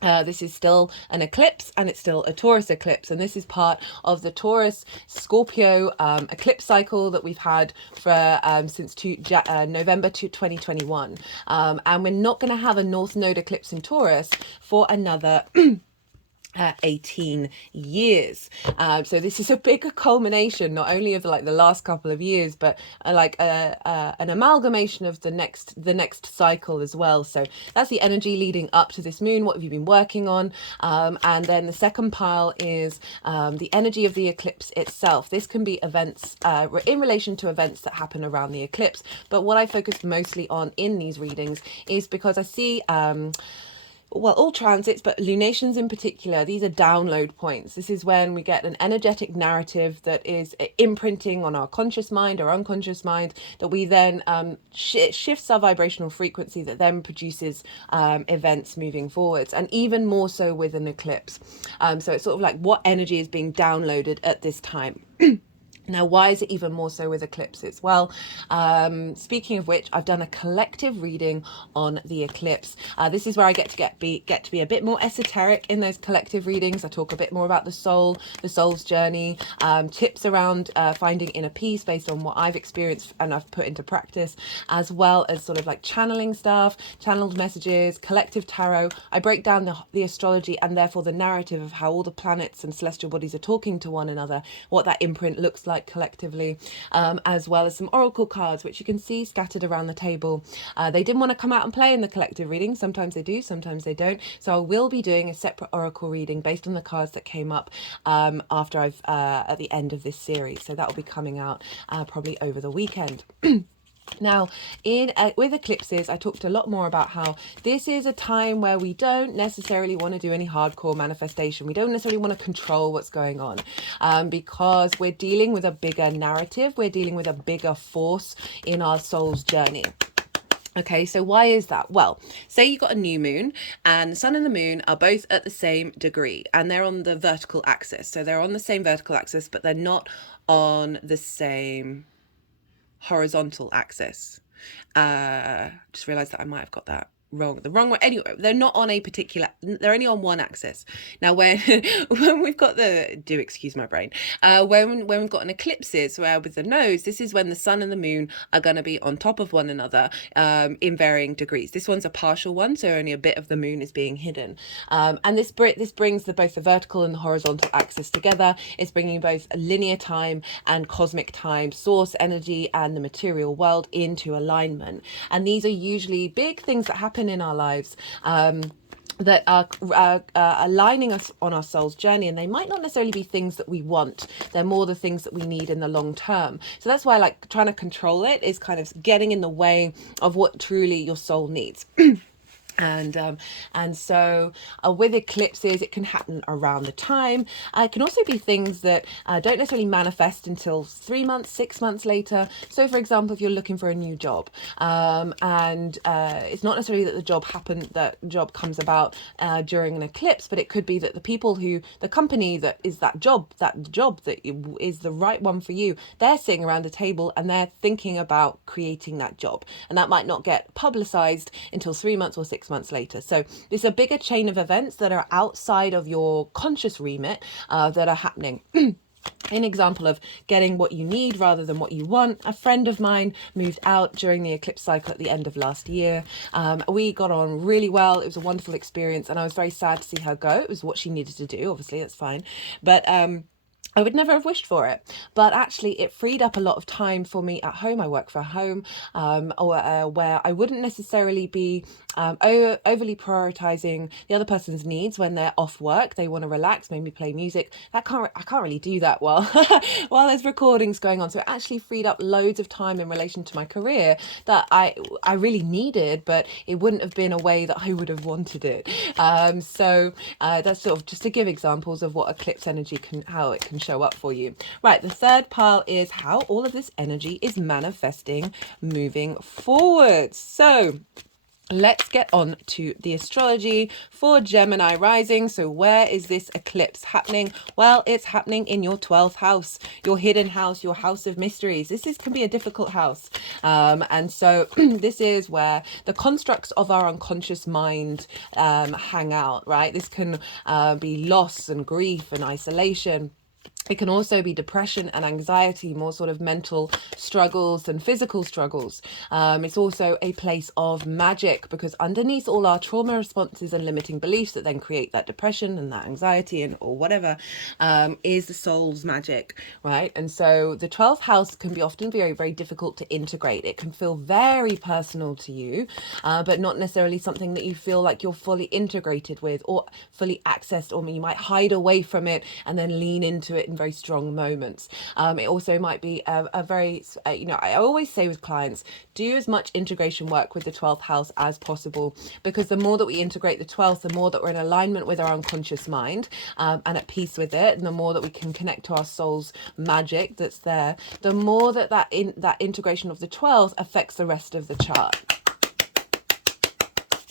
this is still an eclipse, and it's still a Taurus eclipse, and this is part of the Taurus Scorpio eclipse cycle that we've had for since November 2021, and we're not going to have a North Node eclipse in Taurus for another 18 years. So this is a bigger culmination, not only of like the last couple of years, but an amalgamation of the next cycle as well. So that's the energy leading up to this moon. What have you been working on? And then the second pile is the energy of the eclipse itself. This can be events in relation to events that happen around the eclipse, but what I focus mostly on in these readings is because I see well, all transits, but lunations in particular, these are download points. This is when we get an energetic narrative that is imprinting on our conscious mind or unconscious mind, that we then shifts our vibrational frequency, that then produces events moving forwards, and even more so with an eclipse. So it's sort of like what energy is being downloaded at this time. Now, why is it even more so with eclipses? Well, speaking of which, I've done a collective reading on the eclipse. This is where I get to be a bit more esoteric in those collective readings. I talk a bit more about the soul, the soul's journey, tips around finding inner peace based on what I've experienced and I've put into practice, as well as sort of like channeling stuff, channeled messages, collective tarot. I break down the astrology and therefore the narrative of how all the planets and celestial bodies are talking to one another, what that imprint looks like collectively, as well as some oracle cards which you can see scattered around the table. They didn't want to come out and play in the collective reading. Sometimes they do, sometimes they don't, so I will be doing a separate oracle reading based on the cards that came up after I've at the end of this series, so that will be coming out probably over the weekend. Now, with eclipses, I talked a lot more about how this is a time where we don't necessarily want to do any hardcore manifestation. We don't necessarily want to control what's going on, because we're dealing with a bigger narrative. We're dealing with a bigger force in our soul's journey. Okay, so why is that? Well, say you got a new moon and the sun and the moon are both at the same degree and they're on the vertical axis. So they're on the same vertical axis, but they're not on the same horizontal axis. Just realized that I might have got that the wrong way. Anyway, they're not on a particular, they're only on one axis. Now when we've got do excuse my brain, when we've got an eclipses where with the nodes, this is when the sun and the moon are going to be on top of one another in varying degrees. This one's a partial one, so only a bit of the moon is being hidden, and this brings both the vertical and the horizontal axis together. It's bringing both linear time and cosmic time, source energy and the material world into alignment. And these are usually big things that happen in our lives that are aligning us on our soul's journey, and they might not necessarily be things that we want. They're more the things that we need in the long term. So that's why like trying to control it is kind of getting in the way of what truly your soul needs. And so with eclipses, it can happen around the time. It can also be things that don't necessarily manifest until 3 months, 6 months later. So for example, if you're looking for a new job, and it's not necessarily that that job comes about during an eclipse, but it could be that the company that is that job that is the right one for you, they're sitting around a table and they're thinking about creating that job, and that might not get publicized until 3 months or 6 months later. So there's a bigger chain of events that are outside of your conscious remit that are happening. An example of getting what you need rather than what you want. A friend of mine moved out during the eclipse cycle at the end of last year. We got on really well. It was a wonderful experience, and I was very sad to see her go. It was what she needed to do. Obviously, that's fine. But I would never have wished for it, but actually it freed up a lot of time for me at home. I work for home, where I wouldn't necessarily be overly prioritizing the other person's needs when they're off work. They want to relax, maybe play music. I can't really do that while while there's recordings going on. So it actually freed up loads of time in relation to my career that I really needed, but it wouldn't have been a way that I would have wanted it. So that's sort of just to give examples of what eclipse energy how it can show up for you. Right, the third pile is how all of this energy is manifesting moving forward. So let's get on to the astrology for Gemini rising. So where is this eclipse happening? Well, it's happening in your 12th house, your hidden house, your house of mysteries. Can be a difficult house. And so this is where the constructs of our unconscious mind hang out, right? This can be loss and grief and isolation. It can also be depression and anxiety, more sort of mental struggles than physical struggles. It's also a place of magic, because underneath all our trauma responses and limiting beliefs that then create that depression and that anxiety or whatever, is the soul's magic, right? And so the 12th house can be often very, very difficult to integrate. It can feel very personal to you, but not necessarily something that you feel like you're fully integrated with or fully accessed, or you might hide away from it and then lean into it in very strong moments. It also might be a very, I always say with clients, do as much integration work with the 12th house as possible, because the more that we integrate the 12th, the more that we're in alignment with our unconscious mind and at peace with it, and the more that we can connect to our soul's magic that's there, the more that integration of the 12th affects the rest of the chart.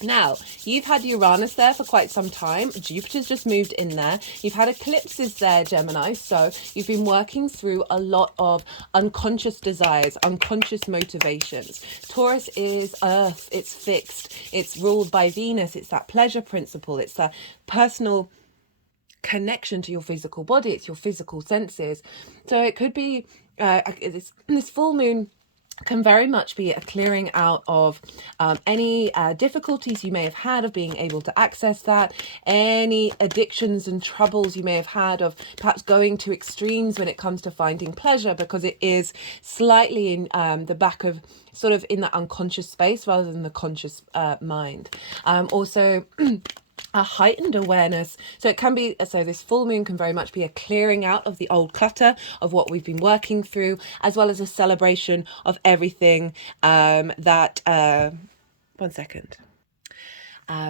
Now, you've had Uranus there for quite some time. Jupiter's just moved in there. You've had eclipses there, Gemini. So you've been working through a lot of unconscious desires, unconscious motivations. Taurus is earth. It's fixed. It's ruled by Venus. It's that pleasure principle. It's that personal connection to your physical body. It's your physical senses. So it could be this full moon can very much be a clearing out of any difficulties you may have had of being able to access that, any addictions and troubles you may have had of perhaps going to extremes when it comes to finding pleasure, because it is slightly in the back of sort of in that unconscious space rather than the conscious mind. Also a heightened awareness. So it can be, so this full moon can very much be a clearing out of the old clutter of what we've been working through, as well as a celebration of everything that, one second.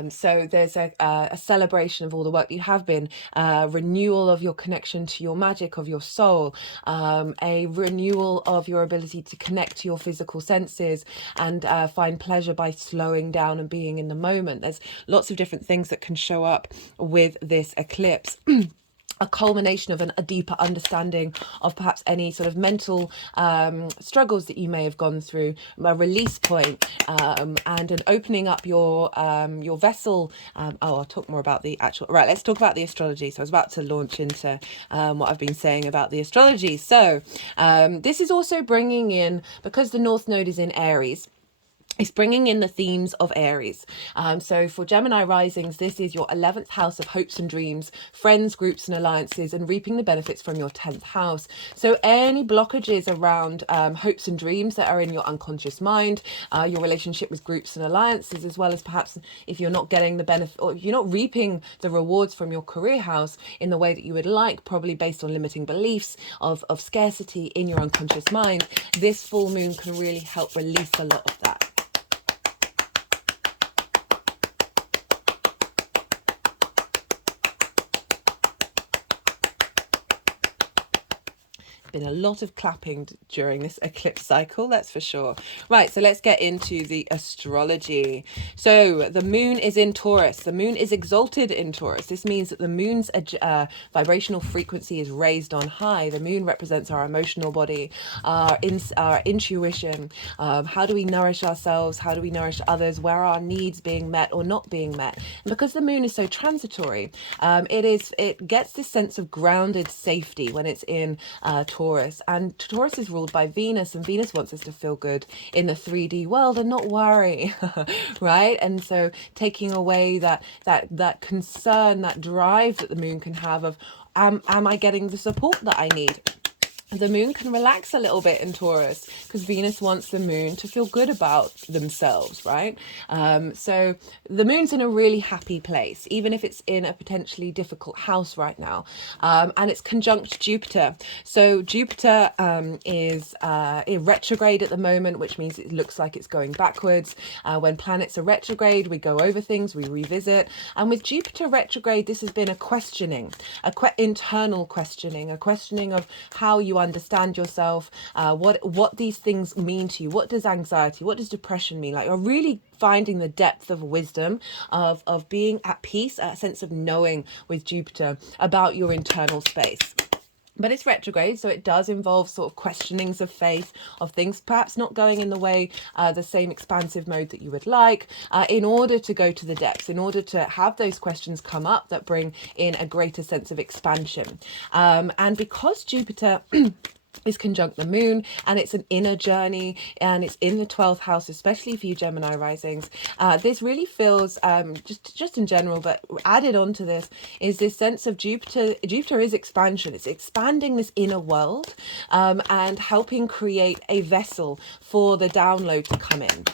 So there's a celebration of all the work you have been, renewal of your connection to your magic of your soul, a renewal of your ability to connect to your physical senses and find pleasure by slowing down and being in the moment. There's lots of different things that can show up with this eclipse. A culmination of a deeper understanding of perhaps any sort of mental struggles that you may have gone through, a release point, and an opening up your vessel. I'll talk more about the actual, right, let's talk about the astrology. So I was about to launch into what I've been saying about the astrology. So this is also bringing in, because the North Node is in Aries, it's bringing in the themes of Aries. So for Gemini risings, this is your 11th house of hopes and dreams, friends, groups and alliances, and reaping the benefits from your 10th house. So any blockages around hopes and dreams that are in your unconscious mind, your relationship with groups and alliances, as well as perhaps if you're not getting the benefit, or you're not reaping the rewards from your career house in the way that you would like, probably based on limiting beliefs of scarcity in your unconscious mind, this full moon can really help release a lot of that. Been a lot of clapping during this eclipse cycle, that's for sure. Right, so let's get into the astrology. So the moon is in Taurus. The moon is exalted in Taurus. This means that the moon's vibrational frequency is raised on high. The moon represents our emotional body, our intuition. How do we nourish ourselves? How do we nourish others? Where are our needs being met or not being met? And because the moon is so transitory, it gets this sense of grounded safety when it's in Taurus. And Taurus is ruled by Venus, and Venus wants us to feel good in the 3D world and not worry, right? And so taking away that concern, that drive that the moon can have of, am I getting the support that I need? The moon can relax a little bit in Taurus because Venus wants the moon to feel good about themselves, right? So the moon's in a really happy place, even if it's in a potentially difficult house right now. And it's conjunct Jupiter. So Jupiter is in retrograde at the moment, which means it looks like it's going backwards. When planets are retrograde, we go over things, we revisit. And with Jupiter retrograde, this has been a questioning, internal questioning, a questioning of how you understand yourself, what these things mean to you. What does anxiety, what does depression mean? Like, you're really finding the depth of wisdom, of being at peace, a sense of knowing with Jupiter about your internal space. But it's retrograde, so it does involve sort of questionings of faith, of things perhaps not going in the way, the same expansive mode that you would like, in order to go to the depths, in order to have those questions come up that bring in a greater sense of expansion. And because Jupiter is conjunct the moon, and it's an inner journey, and it's in the 12th house, especially for you Gemini risings, this really feels just in general, but added on to this is this sense of Jupiter is expansion. It's expanding this inner world, and helping create a vessel for the download to come in,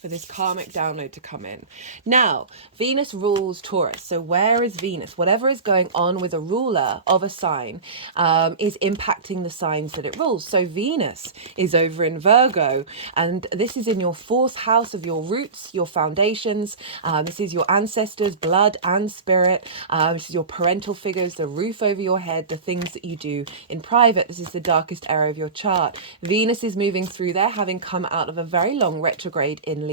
for this karmic download to come in. Now, Venus rules Taurus. So where is Venus? Whatever is going on with a ruler of a sign is impacting the signs that it rules. So Venus is over in Virgo, and this is in your 4th house of your roots, your foundations. This is your ancestors, blood and spirit. This is your parental figures, the roof over your head, the things that you do in private. This is the darkest area of your chart. Venus is moving through there, having come out of a very long retrograde in Leo.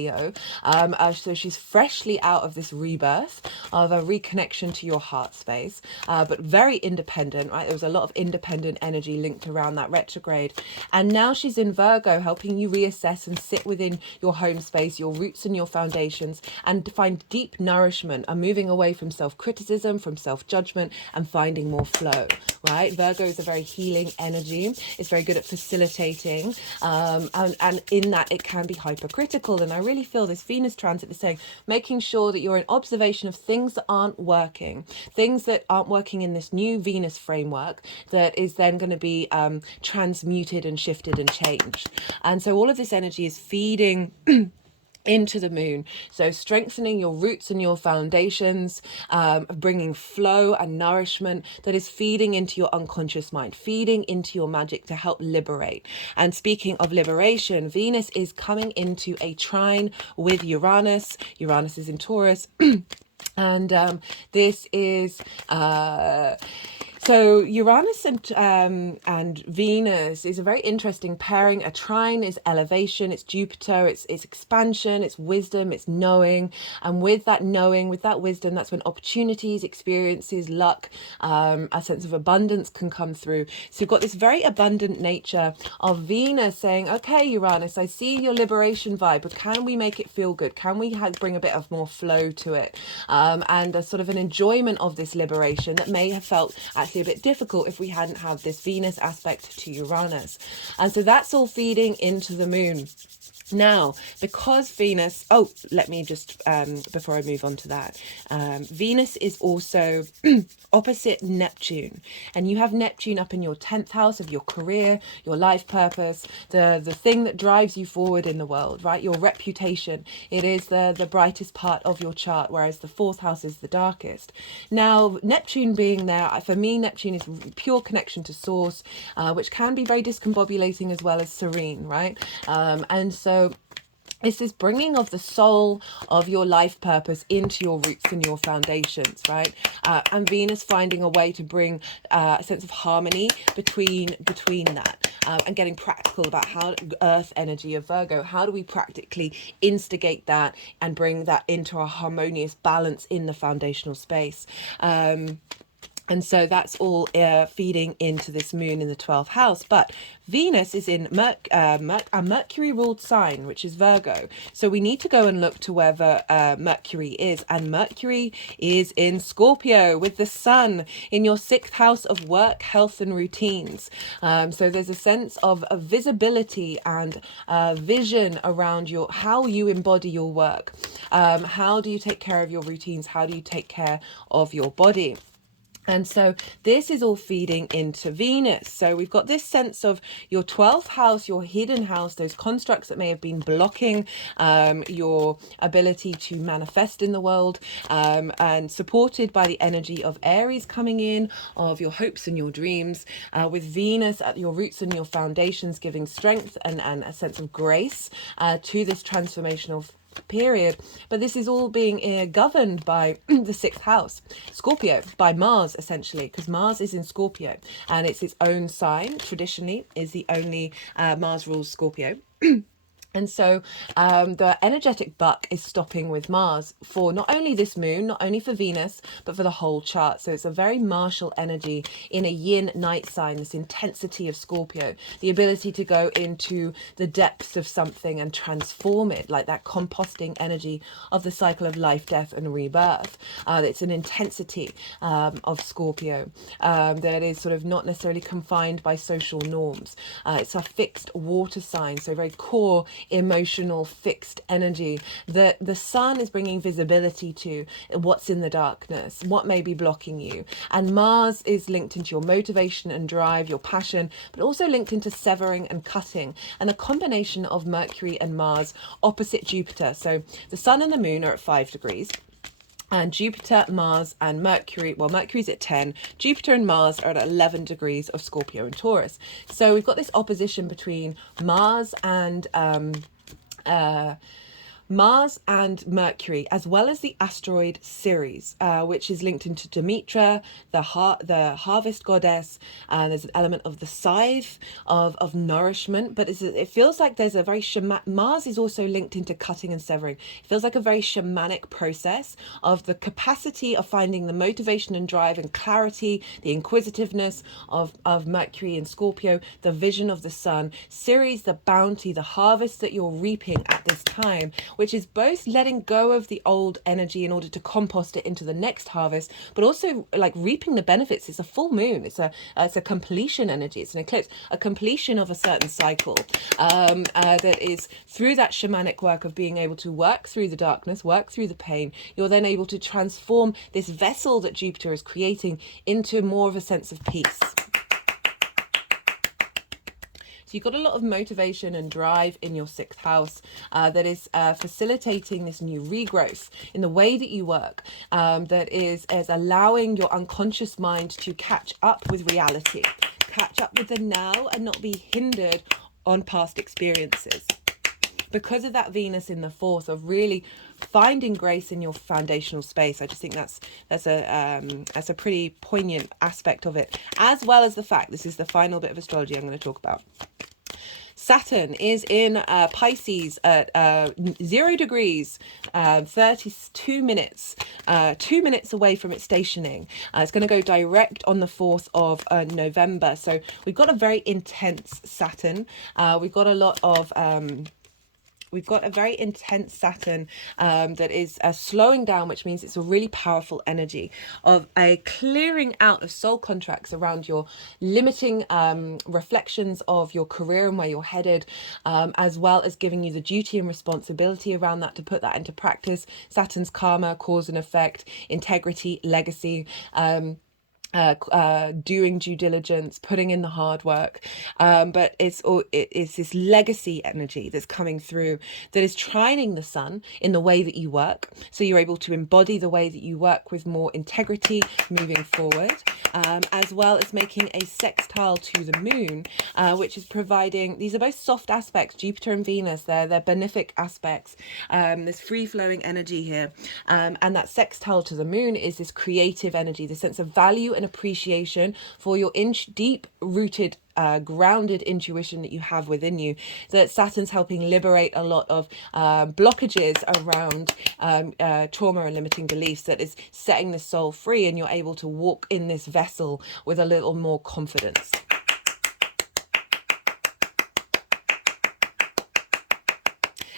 So she's freshly out of this rebirth of a reconnection to your heart space, but very independent, right? There was a lot of independent energy linked around that retrograde. And now she's in Virgo, helping you reassess and sit within your home space, your roots and your foundations, and to find deep nourishment and moving away from self-criticism, from self-judgment, and finding more flow, right? Virgo is a very healing energy. It's very good at facilitating, and in that it can be hypercritical. And I really feel this Venus transit is saying, making sure that you're in observation of things that aren't working in this new Venus framework that is then going to be transmuted and shifted and changed. And so all of this energy is feeding into the moon, so strengthening your roots and your foundations, bringing flow and nourishment that is feeding into your unconscious mind, feeding into your magic to help liberate. And speaking of liberation, Venus is coming into a trine with Uranus. Uranus is in Taurus. And this is so Uranus and Venus is a very interesting pairing. A trine is elevation, it's Jupiter, it's expansion, it's wisdom, it's knowing. And with that knowing, with that wisdom, that's when opportunities, experiences, luck, a sense of abundance can come through. So you've got this very abundant nature of Venus saying, okay, Uranus, I see your liberation vibe, but can we make it feel good? Can we bring a bit of more flow to it? And a sort of an enjoyment of this liberation that may have felt actually a bit difficult if we hadn't had this Venus aspect to Uranus. And so that's all feeding into the moon. Now, because Venus, let me just, before I move on to that, Venus is also opposite Neptune, and you have Neptune up in your 10th house of your career, your life purpose, the thing that drives you forward in the world, right? Your reputation. It is the brightest part of your chart, whereas the 4th house is the darkest. Now, Neptune being there, for me, Neptune is pure connection to source, which can be very discombobulating as well as serene, right? And so It's this bringing of the soul of your life purpose into your roots and your foundations, right? And Venus finding a way to bring a sense of harmony between that, and getting practical about how Earth energy of Virgo, how do we practically instigate that and bring that into a harmonious balance in the foundational space. And so that's all feeding into this moon in the 12th house. But Venus is in a Mercury-ruled sign, which is Virgo. So we need to go and look to where Mercury is. And Mercury is in Scorpio with the sun in your 6th house of work, health, and routines. So there's a sense of a visibility and vision around how you embody your work. How do you take care of your routines? How do you take care of your body? And so this is all feeding into Venus. So we've got this sense of your 12th house, your hidden house, those constructs that may have been blocking your ability to manifest in the world, and supported by the energy of Aries coming in, of your hopes and your dreams, with Venus at your roots and your foundations, giving strength and a sense of grace to this transformational period. But this is all being governed by the 6th house, Scorpio, by Mars, essentially, because Mars is in Scorpio and it's its own sign. Traditionally is the only Mars rules Scorpio. And so the energetic buck is stopping with Mars for not only this moon, not only for Venus, but for the whole chart. So it's a very martial energy in a yin night sign, this intensity of Scorpio, the ability to go into the depths of something and transform it, like that composting energy of the cycle of life, death, and rebirth. It's an intensity of Scorpio that is sort of not necessarily confined by social norms. It's a fixed water sign, so very core emotional fixed energy that the sun is bringing visibility to what's in the darkness, what may be blocking you. And Mars is linked into your motivation and drive, your passion, but also linked into severing and cutting, and a combination of Mercury and Mars opposite Jupiter. So the sun and the moon are at 5 degrees. And Jupiter, Mars, and Mercury, well, Mercury's at 10, Jupiter and Mars are at 11 degrees of Scorpio and Taurus. So we've got this opposition between Mars and Mercury, as well as the asteroid Ceres, which is linked into Demetra, the harvest goddess. There's an element of the scythe, of nourishment, but it feels like there's a very Mars is also linked into cutting and severing. It feels like a very shamanic process of the capacity of finding the motivation and drive and clarity, the inquisitiveness of Mercury and Scorpio, the vision of the sun, Ceres, the bounty, the harvest that you're reaping at this time, which is both letting go of the old energy in order to compost it into the next harvest, but also like reaping the benefits. It's a full moon. It's a completion energy. It's an eclipse, a completion of a certain cycle that is through that shamanic work of being able to work through the darkness, work through the pain. You're then able to transform this vessel that Jupiter is creating into more of a sense of peace. So you've got a lot of motivation and drive in your 6th house that is facilitating this new regrowth in the way that you work, that is allowing your unconscious mind to catch up with reality, catch up with the now and not be hindered on past experiences. Because of that Venus in the 4th of really finding grace in your foundational space, I just think that's a pretty poignant aspect of it, as well as the fact, this is the final bit of astrology I'm going to talk about. Saturn is in Pisces at 0 degrees, 32 minutes, 2 minutes away from it stationing. It's going to go direct on the 4th of November. So we've got a very intense Saturn. We've got a lot of... We've got a very intense Saturn that is slowing down, which means it's a really powerful energy of a clearing out of soul contracts around your limiting reflections of your career and where you're headed, as well as giving you the duty and responsibility around that to put that into practice. Saturn's karma, cause and effect, integrity, legacy, doing due diligence, putting in the hard work, but it's this legacy energy that's coming through that is trining the sun in the way that you work, so you're able to embody the way that you work with more integrity moving forward, as as well as making a sextile to the moon, which is providing, these are both soft aspects, Jupiter and Venus, they're benefic aspects. There's free-flowing energy here, and that sextile to the moon is this creative energy, the sense of value and appreciation for your deep-rooted grounded intuition that you have within you. So that Saturn's helping liberate a lot of blockages around trauma and limiting beliefs, that is setting the soul free, and you're able to walk in this vessel with a little more confidence.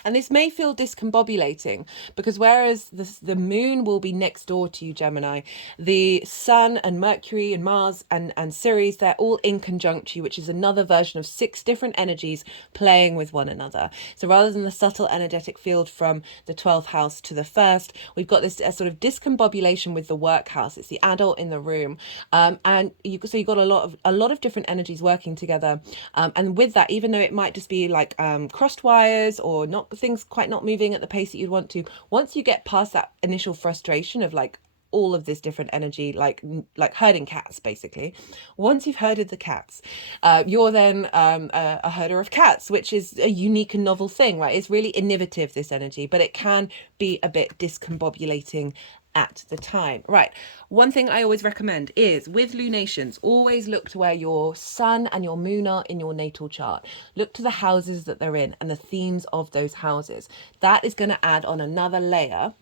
And this may feel discombobulating, because whereas the moon will be next door to you, Gemini, the sun and Mercury and Mars and Ceres, they're all in conjunct you, which is another version of 6 different energies playing with one another. So rather than the subtle energetic field from the 12th house to the 1st, we've got this sort of discombobulation with the work house. It's the adult in the room. And so you've got a lot of different energies working together. And with that, even though it might just be like crossed wires or not, things quite not moving at the pace that you'd want to, once you get past that initial frustration of like all of this different energy, like herding cats, basically, once you've herded the cats, you're then a herder of cats, which is a unique and novel thing, right? It's really innovative, this energy, but it can be a bit discombobulating at the time. Right. One thing I always recommend is, with lunations, always look to where your sun and your moon are in your natal chart. Look to the houses that they're in and the themes of those houses. That is going to add on another layer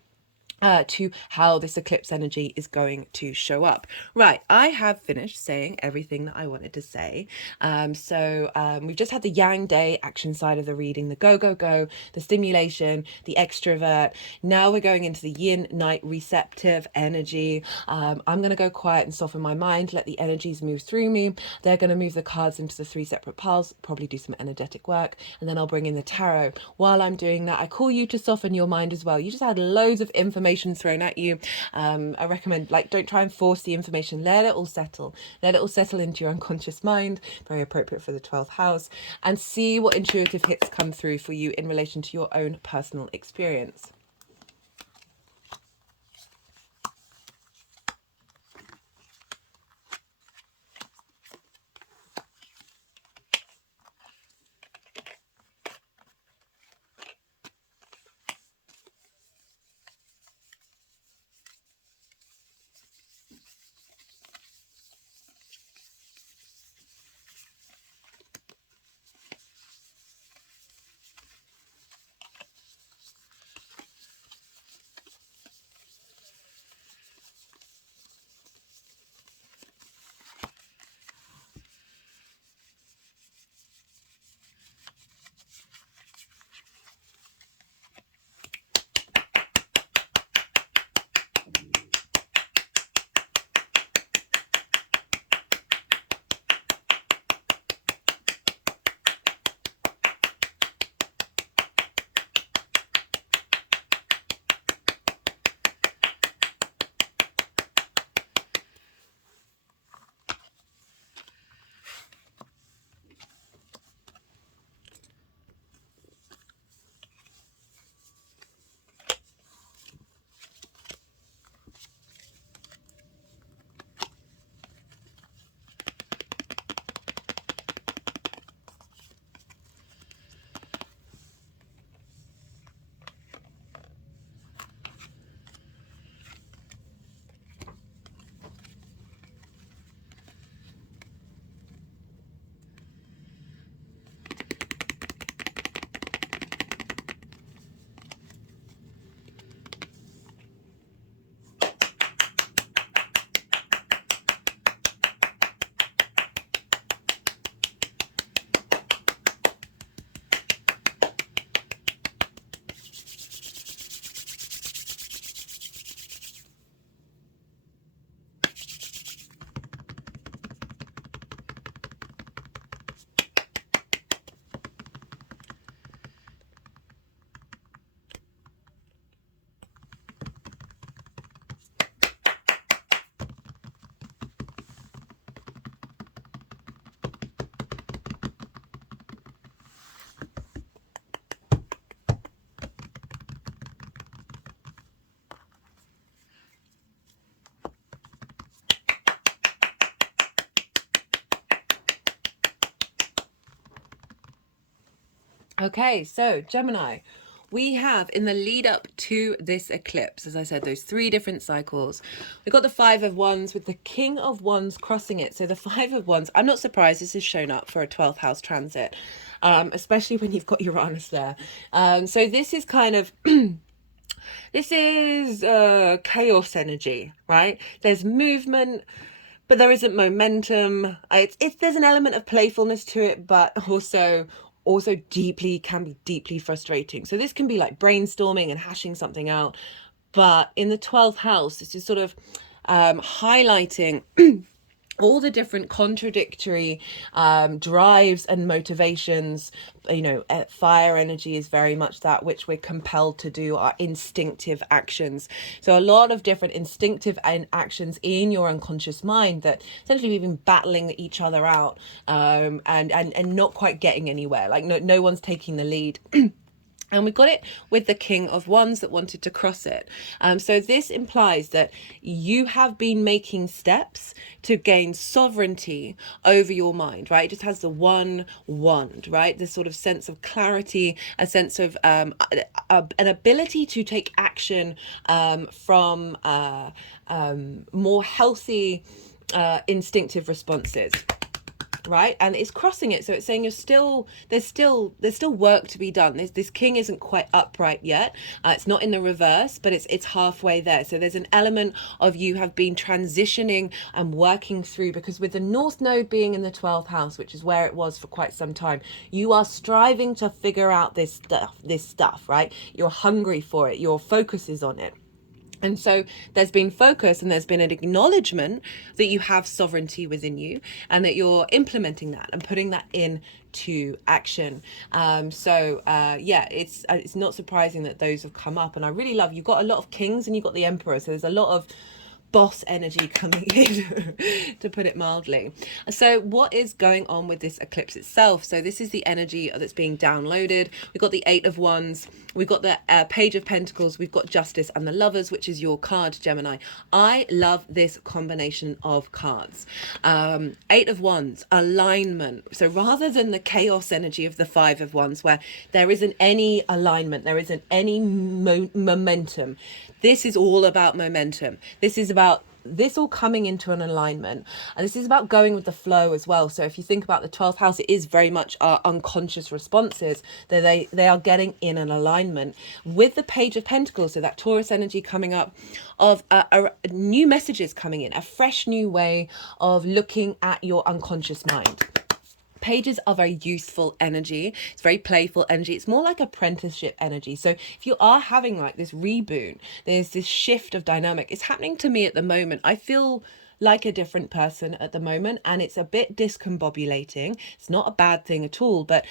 to how this eclipse energy is going to show up. Right, I have finished saying everything that I wanted to say. We've just had the yang day action side of the reading, the go, go, go, the stimulation, the extrovert. Now we're going into the yin night receptive energy. I'm going to go quiet and soften my mind, let the energies move through me. They're going to move the cards into the 3 separate piles, probably do some energetic work, and then I'll bring in the tarot. While I'm doing that, I call you to soften your mind as well. You just had loads of information thrown at you. I recommend, like, don't try and force the information. Let it all settle. Let it all settle into your unconscious mind. Very appropriate for the 12th house. And see what intuitive hits come through for you in relation to your own personal experience. Okay, so Gemini, we have in the lead up to this eclipse, as I said, those 3 different cycles. We've got the 5 of Wands with the King of Wands crossing it. So the 5 of Wands, I'm not surprised this has shown up for a 12th house transit, especially when you've got Uranus there. So this is kind of this is chaos energy, right? There's movement, but there isn't momentum. There's an element of playfulness to it, but also can be deeply frustrating. So this can be like brainstorming and hashing something out, but in the 12th house, this is sort of highlighting all the different contradictory drives and motivations. Fire energy is very much that which we're compelled to do, our instinctive actions. So a lot of different instinctive actions in your unconscious mind that essentially we've been battling each other out, and not quite getting anywhere. Like no one's taking the lead. And we got it with the King of Wands that wanted to cross it. So this implies that you have been making steps to gain sovereignty over your mind, right? It just has the one wand, right? This sort of sense of clarity, a sense of an ability to take action from more healthy instinctive responses. Right, and it's crossing it, so it's saying there's still work to be done. This king isn't quite upright yet. It's not in the reverse, but it's halfway there. So there's an element of you have been transitioning and working through, because with the North Node being in the 12th house, which is where it was for quite some time, you are striving to figure out this stuff, right? You're hungry for it. Your focus is on it. And so there's been focus and there's been an acknowledgement that you have sovereignty within you and that you're implementing that and putting that into action. It's not surprising that those have come up. And I really love, you've got a lot of kings and you've got the emperor. So there's a lot of boss energy coming in, to put it mildly. So what is going on with this eclipse itself? So this is the energy that's being downloaded. We've got the 8 of Wands, we've got the Page of Pentacles, we've got Justice and the Lovers, which is your card, Gemini. I love this combination of cards. 8 of Wands, alignment. So rather than the chaos energy of the 5 of Wands, where there isn't any alignment, there isn't any momentum, this is all about momentum. This is about this all coming into an alignment, and this is about going with the flow as well. So if you think about the 12th house, it is very much our unconscious responses that they are getting in an alignment with the Page of Pentacles. So that Taurus energy coming up, of new messages coming in, a fresh new way of looking at your unconscious mind. Pages are very useful energy. It's very playful energy. It's more like apprenticeship energy. So if you are having like this reboot, there's this shift of dynamic. It's happening to me at the moment. I feel like a different person at the moment, and it's a bit discombobulating. It's not a bad thing at all, but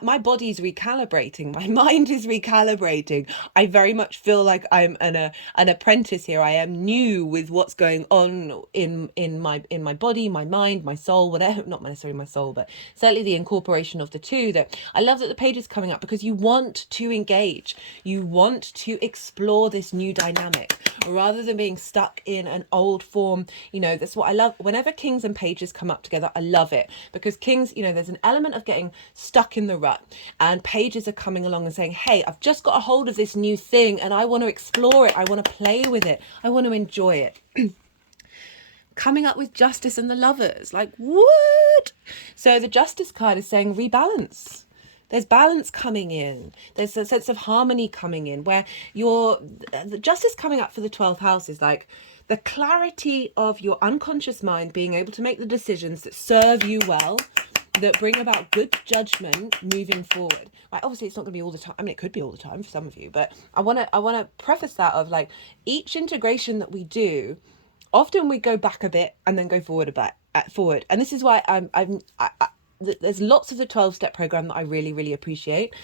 my body's recalibrating, my mind is recalibrating. I very much feel like I'm an apprentice here. I am new with what's going on in my body, my mind, my soul, whatever. Not necessarily my soul, but certainly the incorporation of the two. That I love that the page is coming up, because you want to engage, you want to explore this new dynamic rather than being stuck in an old form. That's what I love. Whenever kings and pages come up together, I love it, because kings, there's an element of getting stuck in the rut, and pages are coming along and saying, hey, I've just got a hold of this new thing and I want to explore it, I want to play with it, I want to enjoy it. Coming up with Justice and the Lovers, like what? So the Justice card is saying rebalance. There's balance coming in. There's a sense of harmony coming in, where the Justice coming up for the 12th house is like the clarity of your unconscious mind being able to make the decisions that serve you well, that bring about good judgment moving forward. Right? Obviously, it's not going to be all the time. I mean, it could be all the time for some of you, but I want to preface that of like each integration that we do, often we go back a bit and then go forward a bit, forward. And this is why there's lots of the 12-step program that I really, really appreciate.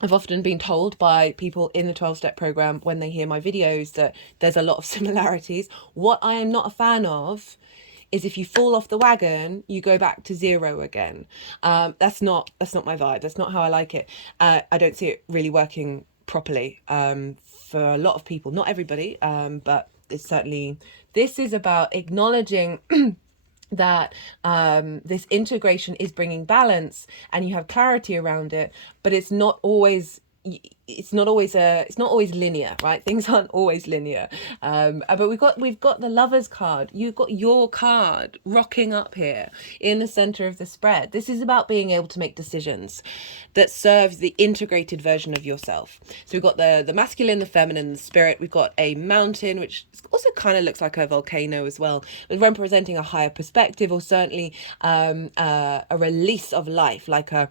I've often been told by people in the 12-step program when they hear my videos that there's a lot of similarities. What I am not a fan of is if you fall off the wagon, you go back to zero again. That's not my vibe. That's not how I like it. I don't see it really working properly for a lot of people. Not everybody, but it's certainly, this is about acknowledging that this integration is bringing balance and you have clarity around it, but it's not always linear, right? Things aren't always linear. But we've got the Lovers card. You've got your card rocking up here in the center of the spread. This is about being able to make decisions that serve the integrated version of yourself. So we've got the masculine, the feminine, the spirit. We've got a mountain, which also kind of looks like a volcano as well, but representing a higher perspective, or certainly a release of life, like an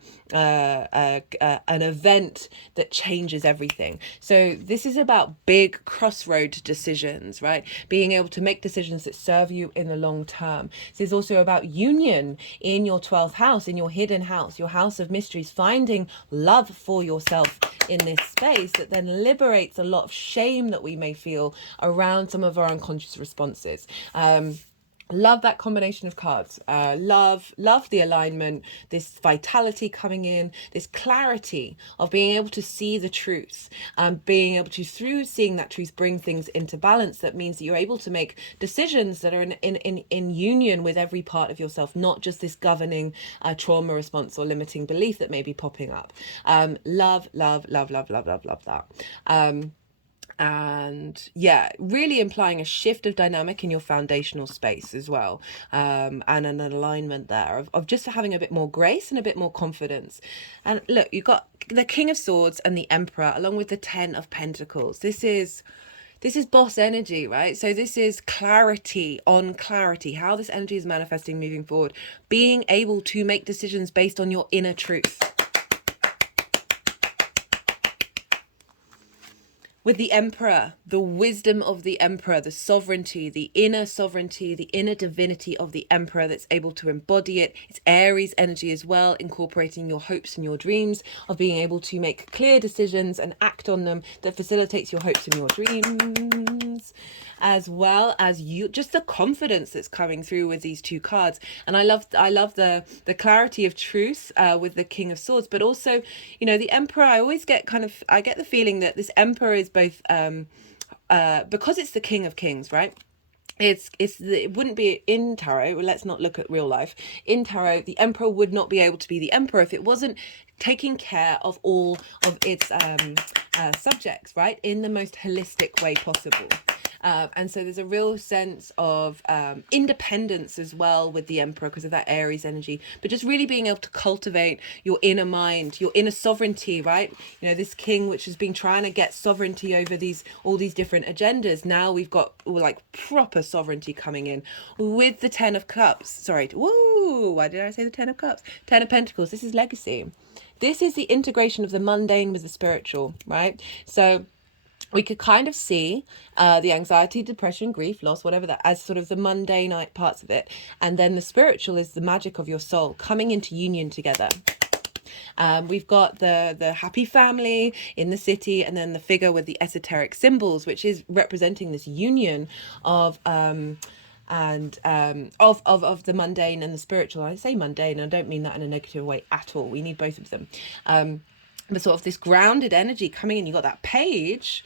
event that changes everything. So this is about big crossroad decisions, right? Being able to make decisions that serve you in the long term. This is also about union in your 12th house, in your hidden house, your house of mysteries, finding love for yourself in this space that then liberates a lot of shame that we may feel around some of our unconscious responses. Love that combination of cards. Love the alignment, this vitality coming in, this clarity of being able to see the truth, being able to, through seeing that truth, bring things into balance. That means that you're able to make decisions that are in union with every part of yourself, not just this governing trauma response or limiting belief that may be popping up. Love that. And yeah, really implying a shift of dynamic in your foundational space as well, and an alignment there of just having a bit more grace and a bit more confidence. And look, you've got the King of Swords and the Emperor along with the 10 of Pentacles. This is boss energy, right? So this is clarity on clarity, how this energy is manifesting moving forward, being able to make decisions based on your inner truth. With the Emperor, the wisdom of the Emperor, the sovereignty, the inner divinity of the Emperor that's able to embody it. It's Aries energy as well, incorporating your hopes and your dreams, of being able to make clear decisions and act on them that facilitates your hopes and your dreams, as well as you, just the confidence that's coming through with these two cards. And I love the clarity of truth with the King of Swords, but also, you know, the Emperor, I get the feeling that this Emperor is both because it's the King of Kings, right? It wouldn't be in tarot. Let's not look at real life. In tarot, the Emperor would not be able to be the Emperor if it wasn't taking care of all of its subjects, right, in the most holistic way possible. And so there's a real sense of independence as well with the Emperor because of that Aries energy, but just really being able to cultivate your inner mind, your inner sovereignty, right? You know, this king which has been trying to get sovereignty over all these different agendas. Now we've got like proper sovereignty coming in with the 10 of Cups. Sorry, woo! Why did I say the 10 of Cups? 10 of Pentacles. This is legacy. This is the integration of the mundane with the spiritual, right? So we could kind of see the anxiety, depression, grief, loss, whatever that, as sort of the mundane parts of it. And then the spiritual is the magic of your soul coming into union together. We've got the happy family in the city, and then the figure with the esoteric symbols, which is representing this union of the mundane and the spiritual. I say mundane, I don't mean that in a negative way at all. We need both of them. But sort of this grounded energy coming in. You've got that page,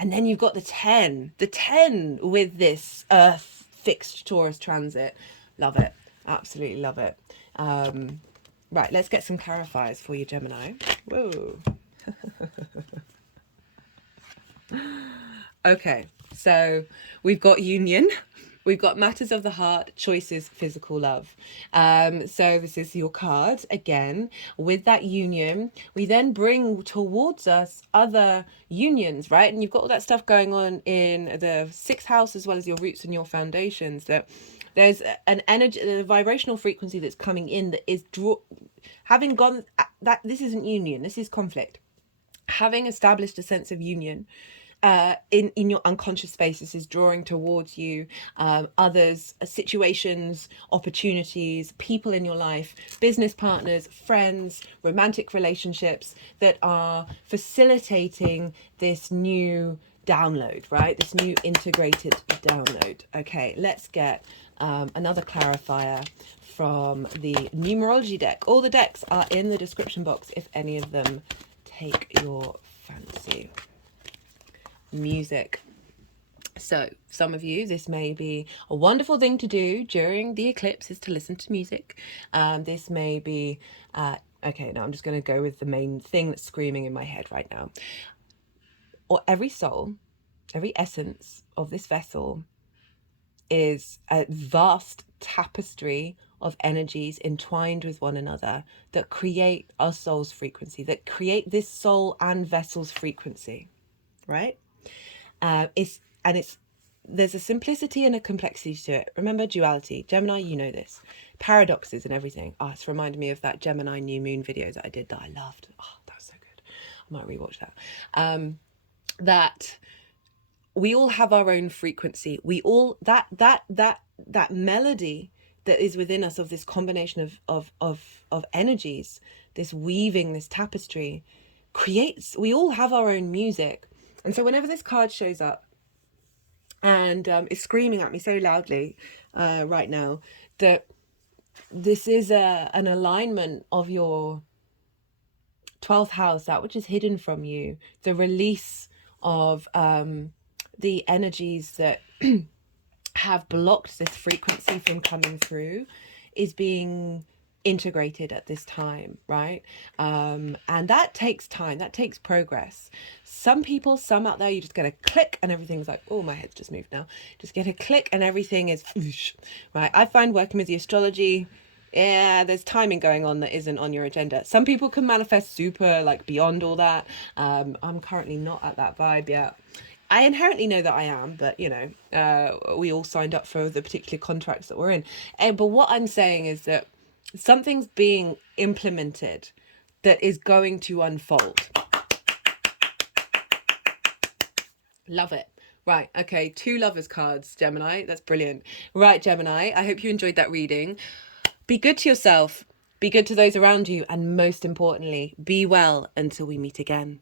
and then you've got the 10 with this earth fixed Taurus transit. Love it. Absolutely love it. Right, let's get some clarifiers for you, Gemini. Whoa. Okay, so we've got union. We've got matters of the heart, choices, physical love. So this is your card again. With that union, we then bring towards us other unions, right? And you've got all that stuff going on in the 6th house as well as your roots and your foundations. That there's an energy, a vibrational frequency that's coming in that is having gone that this isn't union, this is conflict. Having established a sense of union in your unconscious space, this is drawing towards you others, situations, opportunities, people in your life, business partners, friends, romantic relationships that are facilitating this new download, right? This new integrated download. Okay, let's get another clarifier from the numerology deck. All the decks are in the description box if any of them take your fancy. Music. So some of you, this may be a wonderful thing to do during the eclipse, is to listen to music. This may be, okay, now I'm just going to go with the main thing that's screaming in my head right now. Or every soul, every essence of this vessel is a vast tapestry of energies entwined with one another that create our soul's frequency, that create this soul and vessel's frequency, right? There's a simplicity and a complexity to it. Remember duality, Gemini, you know this, paradoxes and everything. It's reminded me of that Gemini new moon video that I did that I loved. That was so good. I might rewatch that. That we all have our own frequency. We all that melody that is within us, of this combination of energies, this weaving, this tapestry, creates. We all have our own music, and so whenever this card shows up, and is screaming at me so loudly right now, that this is an alignment of your 12th house, that which is hidden from you, the release of the energies that have blocked this frequency from coming through, is being integrated at this time, right? And that takes time, that takes progress. Some out there, you just get a click and everything's like, oh, my head's just moved now. Just get a click and everything is whoosh, right? I find working with the astrology, there's timing going on that isn't on your agenda. Some people can manifest super like beyond all that. I'm currently not at that vibe yet. I inherently know that I am, but we all signed up for the particular contracts that we're in. But what I'm saying is that something's being implemented that is going to unfold. Love it. Right, okay, 2 lovers cards, Gemini. That's brilliant. Right, Gemini, I hope you enjoyed that reading. Be good to yourself, be good to those around you, and most importantly, be well until we meet again.